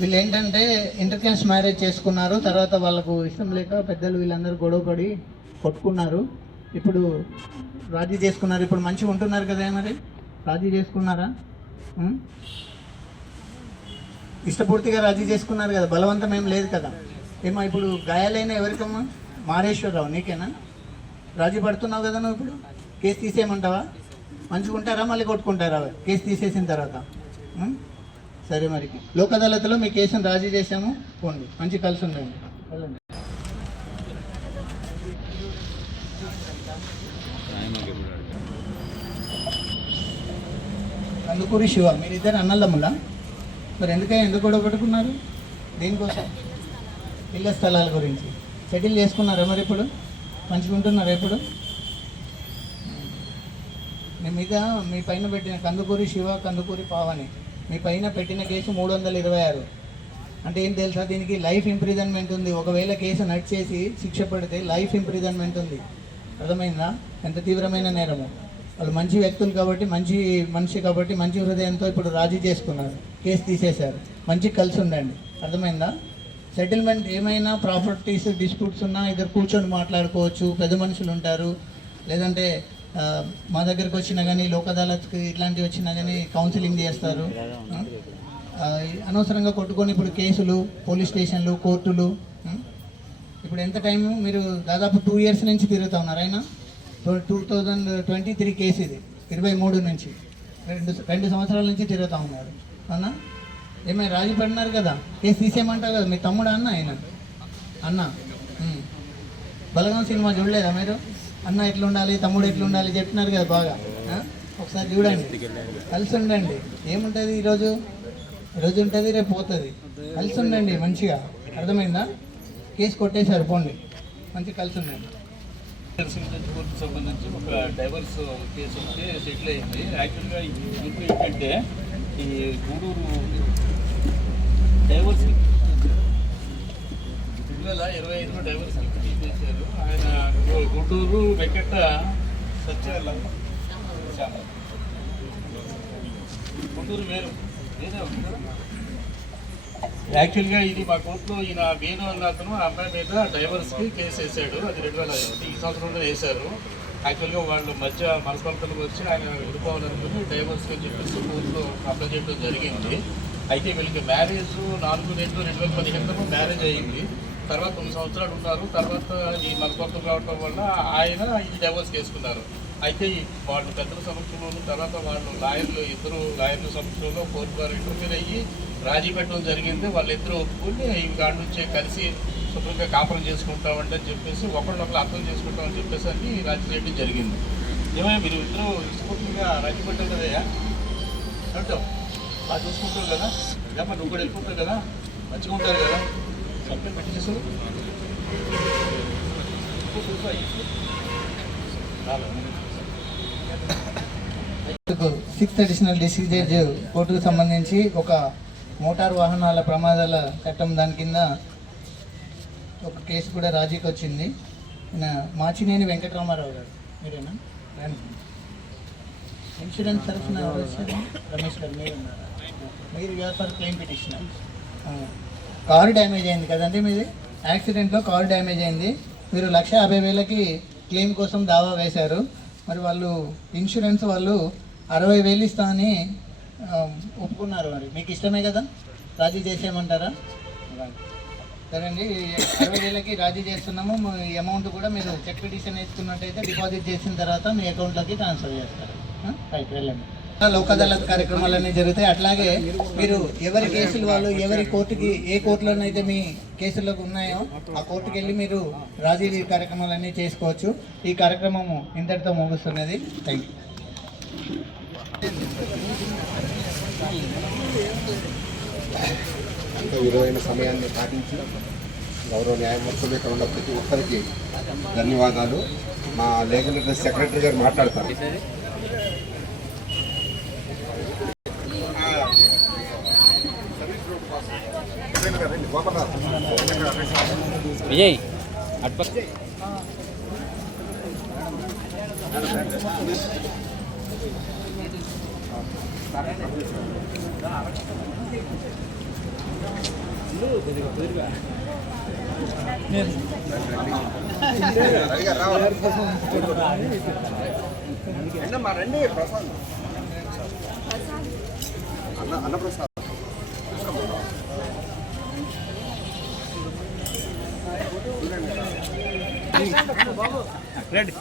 వీళ్ళు ఏంటంటే ఇంటర్ క్యాస్ట్ మ్యారేజ్ చేసుకున్నారు. తర్వాత వాళ్ళకు ఇష్టం లేక పెద్దలు వీళ్ళందరూ గొడవపడి కొట్టుకున్నారు. ఇప్పుడు రాజీ చేసుకున్నారు. ఇప్పుడు మంచిగా ఉంటున్నారు కదా, మరి రాజీ చేసుకున్నారా? ఇష్టపూర్తిగా రాజీ చేసుకున్నారు కదా, బలవంతం ఏం లేదు కదా. ఏమో ఇప్పుడు గాయాలైన ఎవరికమ్మా? మారేశ్వరరావు నీకేనా? రాజీ పడుతున్నావు కదా నువ్వు. ఇప్పుడు కేసు తీసేయమంటావా? మంచిగా ఉంటారా మళ్ళీ కొట్టుకుంటారా కేసు తీసేసిన తర్వాత? సరే, మరి లోక్ అదాలత్లో మీ కేసును రాజీ చేశాము. పోండి, మంచి కలిసి ఉండండి. వెళ్ళండి. కందుకూరి శివ మీరిద్దరు అన్నదమ్ములా? మరి ఎందుకు గొడవ పట్టుకున్నారు? దేనికోసం? ఇళ్ళ స్థలాల గురించి సెటిల్ చేసుకున్నారా? మరి ఇప్పుడు మంచిగా ఉంటున్నారా? ఇప్పుడు మీ పైన పెట్టిన కందుకూరి శివ, కందుకూరి పావని మీ పైన పెట్టిన కేసు 326. అంటే ఏం తెలుసా, దీనికి లైఫ్ ఇంప్రిజన్మెంట్ ఉంది. ఒకవేళ కేసు నడిచేసి శిక్ష పడితే లైఫ్ ఇంప్రిజన్మెంట్ ఉంది. అర్థమైందా? ఎంత తీవ్రమైన నేరము. వాళ్ళు మంచి వ్యక్తులు కాబట్టి, మంచి మనిషి కాబట్టి, మంచి హృదయంతో ఇప్పుడు రాజీ చేసుకున్నారు, కేసు తీసేశారు. మంచి కలిసి ఉండండి. అర్థమైందా? సెటిల్మెంట్ ఏమైనా ప్రాపర్టీస్ డిస్ప్యూట్స్ ఉన్నా ఇద్దరు కూర్చొని మాట్లాడుకోవచ్చు. పెద్ద మనుషులు ఉంటారు. లేదంటే మా దగ్గరకు వచ్చినా కానీ, లోక్ అదాలత్కి ఇట్లాంటివి వచ్చినా కానీ కౌన్సిలింగ్ చేస్తారు. అనవసరంగా కొట్టుకొని ఇప్పుడు కేసులు, పోలీస్ స్టేషన్లు, కోర్టులు. ఇప్పుడు ఎంత టైము? మీరు దాదాపు 2 years నుంచి తిరుగుతూ ఉన్నారు. అయినా 2023 కేసు ఇది, 23 నుంచి 2 సంవత్సరాల నుంచి తిరుగుతూ ఉన్నారు. అవునా? ఏమైనా రాజీ పడినారు కదా, కేసు తీసేయమంటారు కదా. మీ తమ్ముడు అన్న బలగం సినిమా చూడలేదా మీరు? అన్న ఎట్లుండాలి, తమ్ముడు ఎట్లుండాలి చెప్పినారు కదా బాగా. ఒకసారి చూడండి, కలిసి ఉండండి. ఏముంటుంది ఈరోజు ఉంటుంది, రేపు పోతుంది. కలిసి ఉండండి మంచిగా. అర్థమైందా? కేసు కొట్టేశారు, పోండి, మంచిగా కలిసి ఉండండి. కోర్టుకు సంబంధించి ఒక డైవర్స్ కేసు ఉంటే సెటిల్ అయింది. యాక్చువల్గా ఇప్పుడు ఏంటంటే ఈ గూడూరు డైవర్స్ 2025లో డైవర్స్ చేశారు. ఆయన గుంటూరు వెంకట గుంటూరు వేరు వేరే ఉంటారు. యాక్చువల్గా ఇది మా కోర్టులో ఈయన వేణు అన్న అతను ఆ అమ్మాయి మీద డైవర్స్కి కేసు వేసాడు. అది 2005 ఈ సంవత్సరంలో వేశారు. యాక్చువల్గా వాళ్ళ మధ్య మనస్పర్ధలకు వచ్చి ఆయన విడిపోవాలనుకుని డైవర్స్కి అని చెప్పేసి కోర్టులో అప్లై చేయడం జరిగింది. అయితే వీళ్ళకి మ్యారేజ్ 4/2/2015లో మ్యారేజ్ అయ్యింది. తర్వాత 2 సంవత్సరాలు ఉన్నారు. తర్వాత ఈ మనస్పర్ధలు రావడం వల్ల ఆయన ఈ డైవర్స్ చేసుకున్నారు. అయితే వాళ్ళు పెద్దల సమక్షంలోను, తర్వాత వాళ్ళు ఇద్దరు లాయర్ల సమక్షంలో కోర్టు వారు ఇంటర్వ్యూ అయ్యి రాజీ పెట్టడం జరిగింది. వాళ్ళిద్దరూ ఒప్పుకుని కాడి నుంచే కలిసి శుభ్రంగా కాపురం చేసుకుంటామంటే చెప్పేసి ఒకళ్ళొకరు అర్థం చేసుకుంటామని చెప్పేసి అని రాజీ చేయడం జరిగింది. ఏమైనా మీరు ఇద్దరు ఇష్టపూర్తిగా రాజీ పెట్టడం కదయ్యా అంటాం. బాగా చూసుకుంటారు కదా, ఏమన్నా నువ్వు కూడా వెళ్ళిపోతారు కదా, మంచిగా ఉంటారు కదా, సబ్మిట్ పెట్టేసు. సిక్స్త్ అడిషనల్ డిస్ట్రిక్ట్ జడ్జ్ కోర్టుకు సంబంధించి ఒక మోటార్ వాహనాల ప్రమాదాల చట్టం దాని కింద ఒక కేసు కూడా రాజీకి వచ్చింది. మాచినేని వెంకటరామారావు గారు, మీరేనా? ఇన్సూరెన్స్ తరఫున రమేష్ గారు మీరు ఉన్నారా? మీరు for claim petition. Car damage అయింది కదండి మీది, యాక్సిడెంట్లో కారు డ్యామేజ్ అయింది. మీరు 1,50,000కి క్లెయిమ్ కోసం దావా వేశారు. మరి వాళ్ళు ఇన్సూరెన్స్ వాళ్ళు 60,000 ఇస్తామని ఒప్పుకున్నారు. మరి మీకు ఇష్టమే కదా, రాజీ చేసేయమంటారా? సరే అండి, 60,000కి రాజీ చేస్తున్నాము. ఈ అమౌంట్ కూడా మీరు చెక్ పిటిషన్ వేసుకున్నట్టయితే డిపాజిట్ చేసిన తర్వాత మీ అకౌంట్లోకి ట్రాన్స్ఫర్ చేస్తారు. రైట్, వెళ్ళండి. లోక్ అదాలత్ కార్యక్రమాలన్నీ జరుగుతాయి. అట్లాగే మీరు ఎవరి కేసులు వాళ్ళు ఎవరి కోర్టుకి, ఏ కోర్టులోనైతే మీ కేసులకు ఉన్నాయో ఆ కోర్టుకి వెళ్ళి మీరు రాజీ కార్యక్రమాలన్నీ చేసుకోవచ్చు. ఈ కార్యక్రమము ఇంతటితో ముగుస్తున్నది. Thank you. ఎంతో విలువైన సమయాన్ని పాటించి గౌరవ న్యాయమూర్తులు ఇక్కడ ఉన్న ప్రతి ఒక్కరికి ధన్యవాదాలు. మా లీగల్ సెక్రటరీ గారు మాట్లాడతారు. విజయ్ అన్నప్రసాద్ రండి.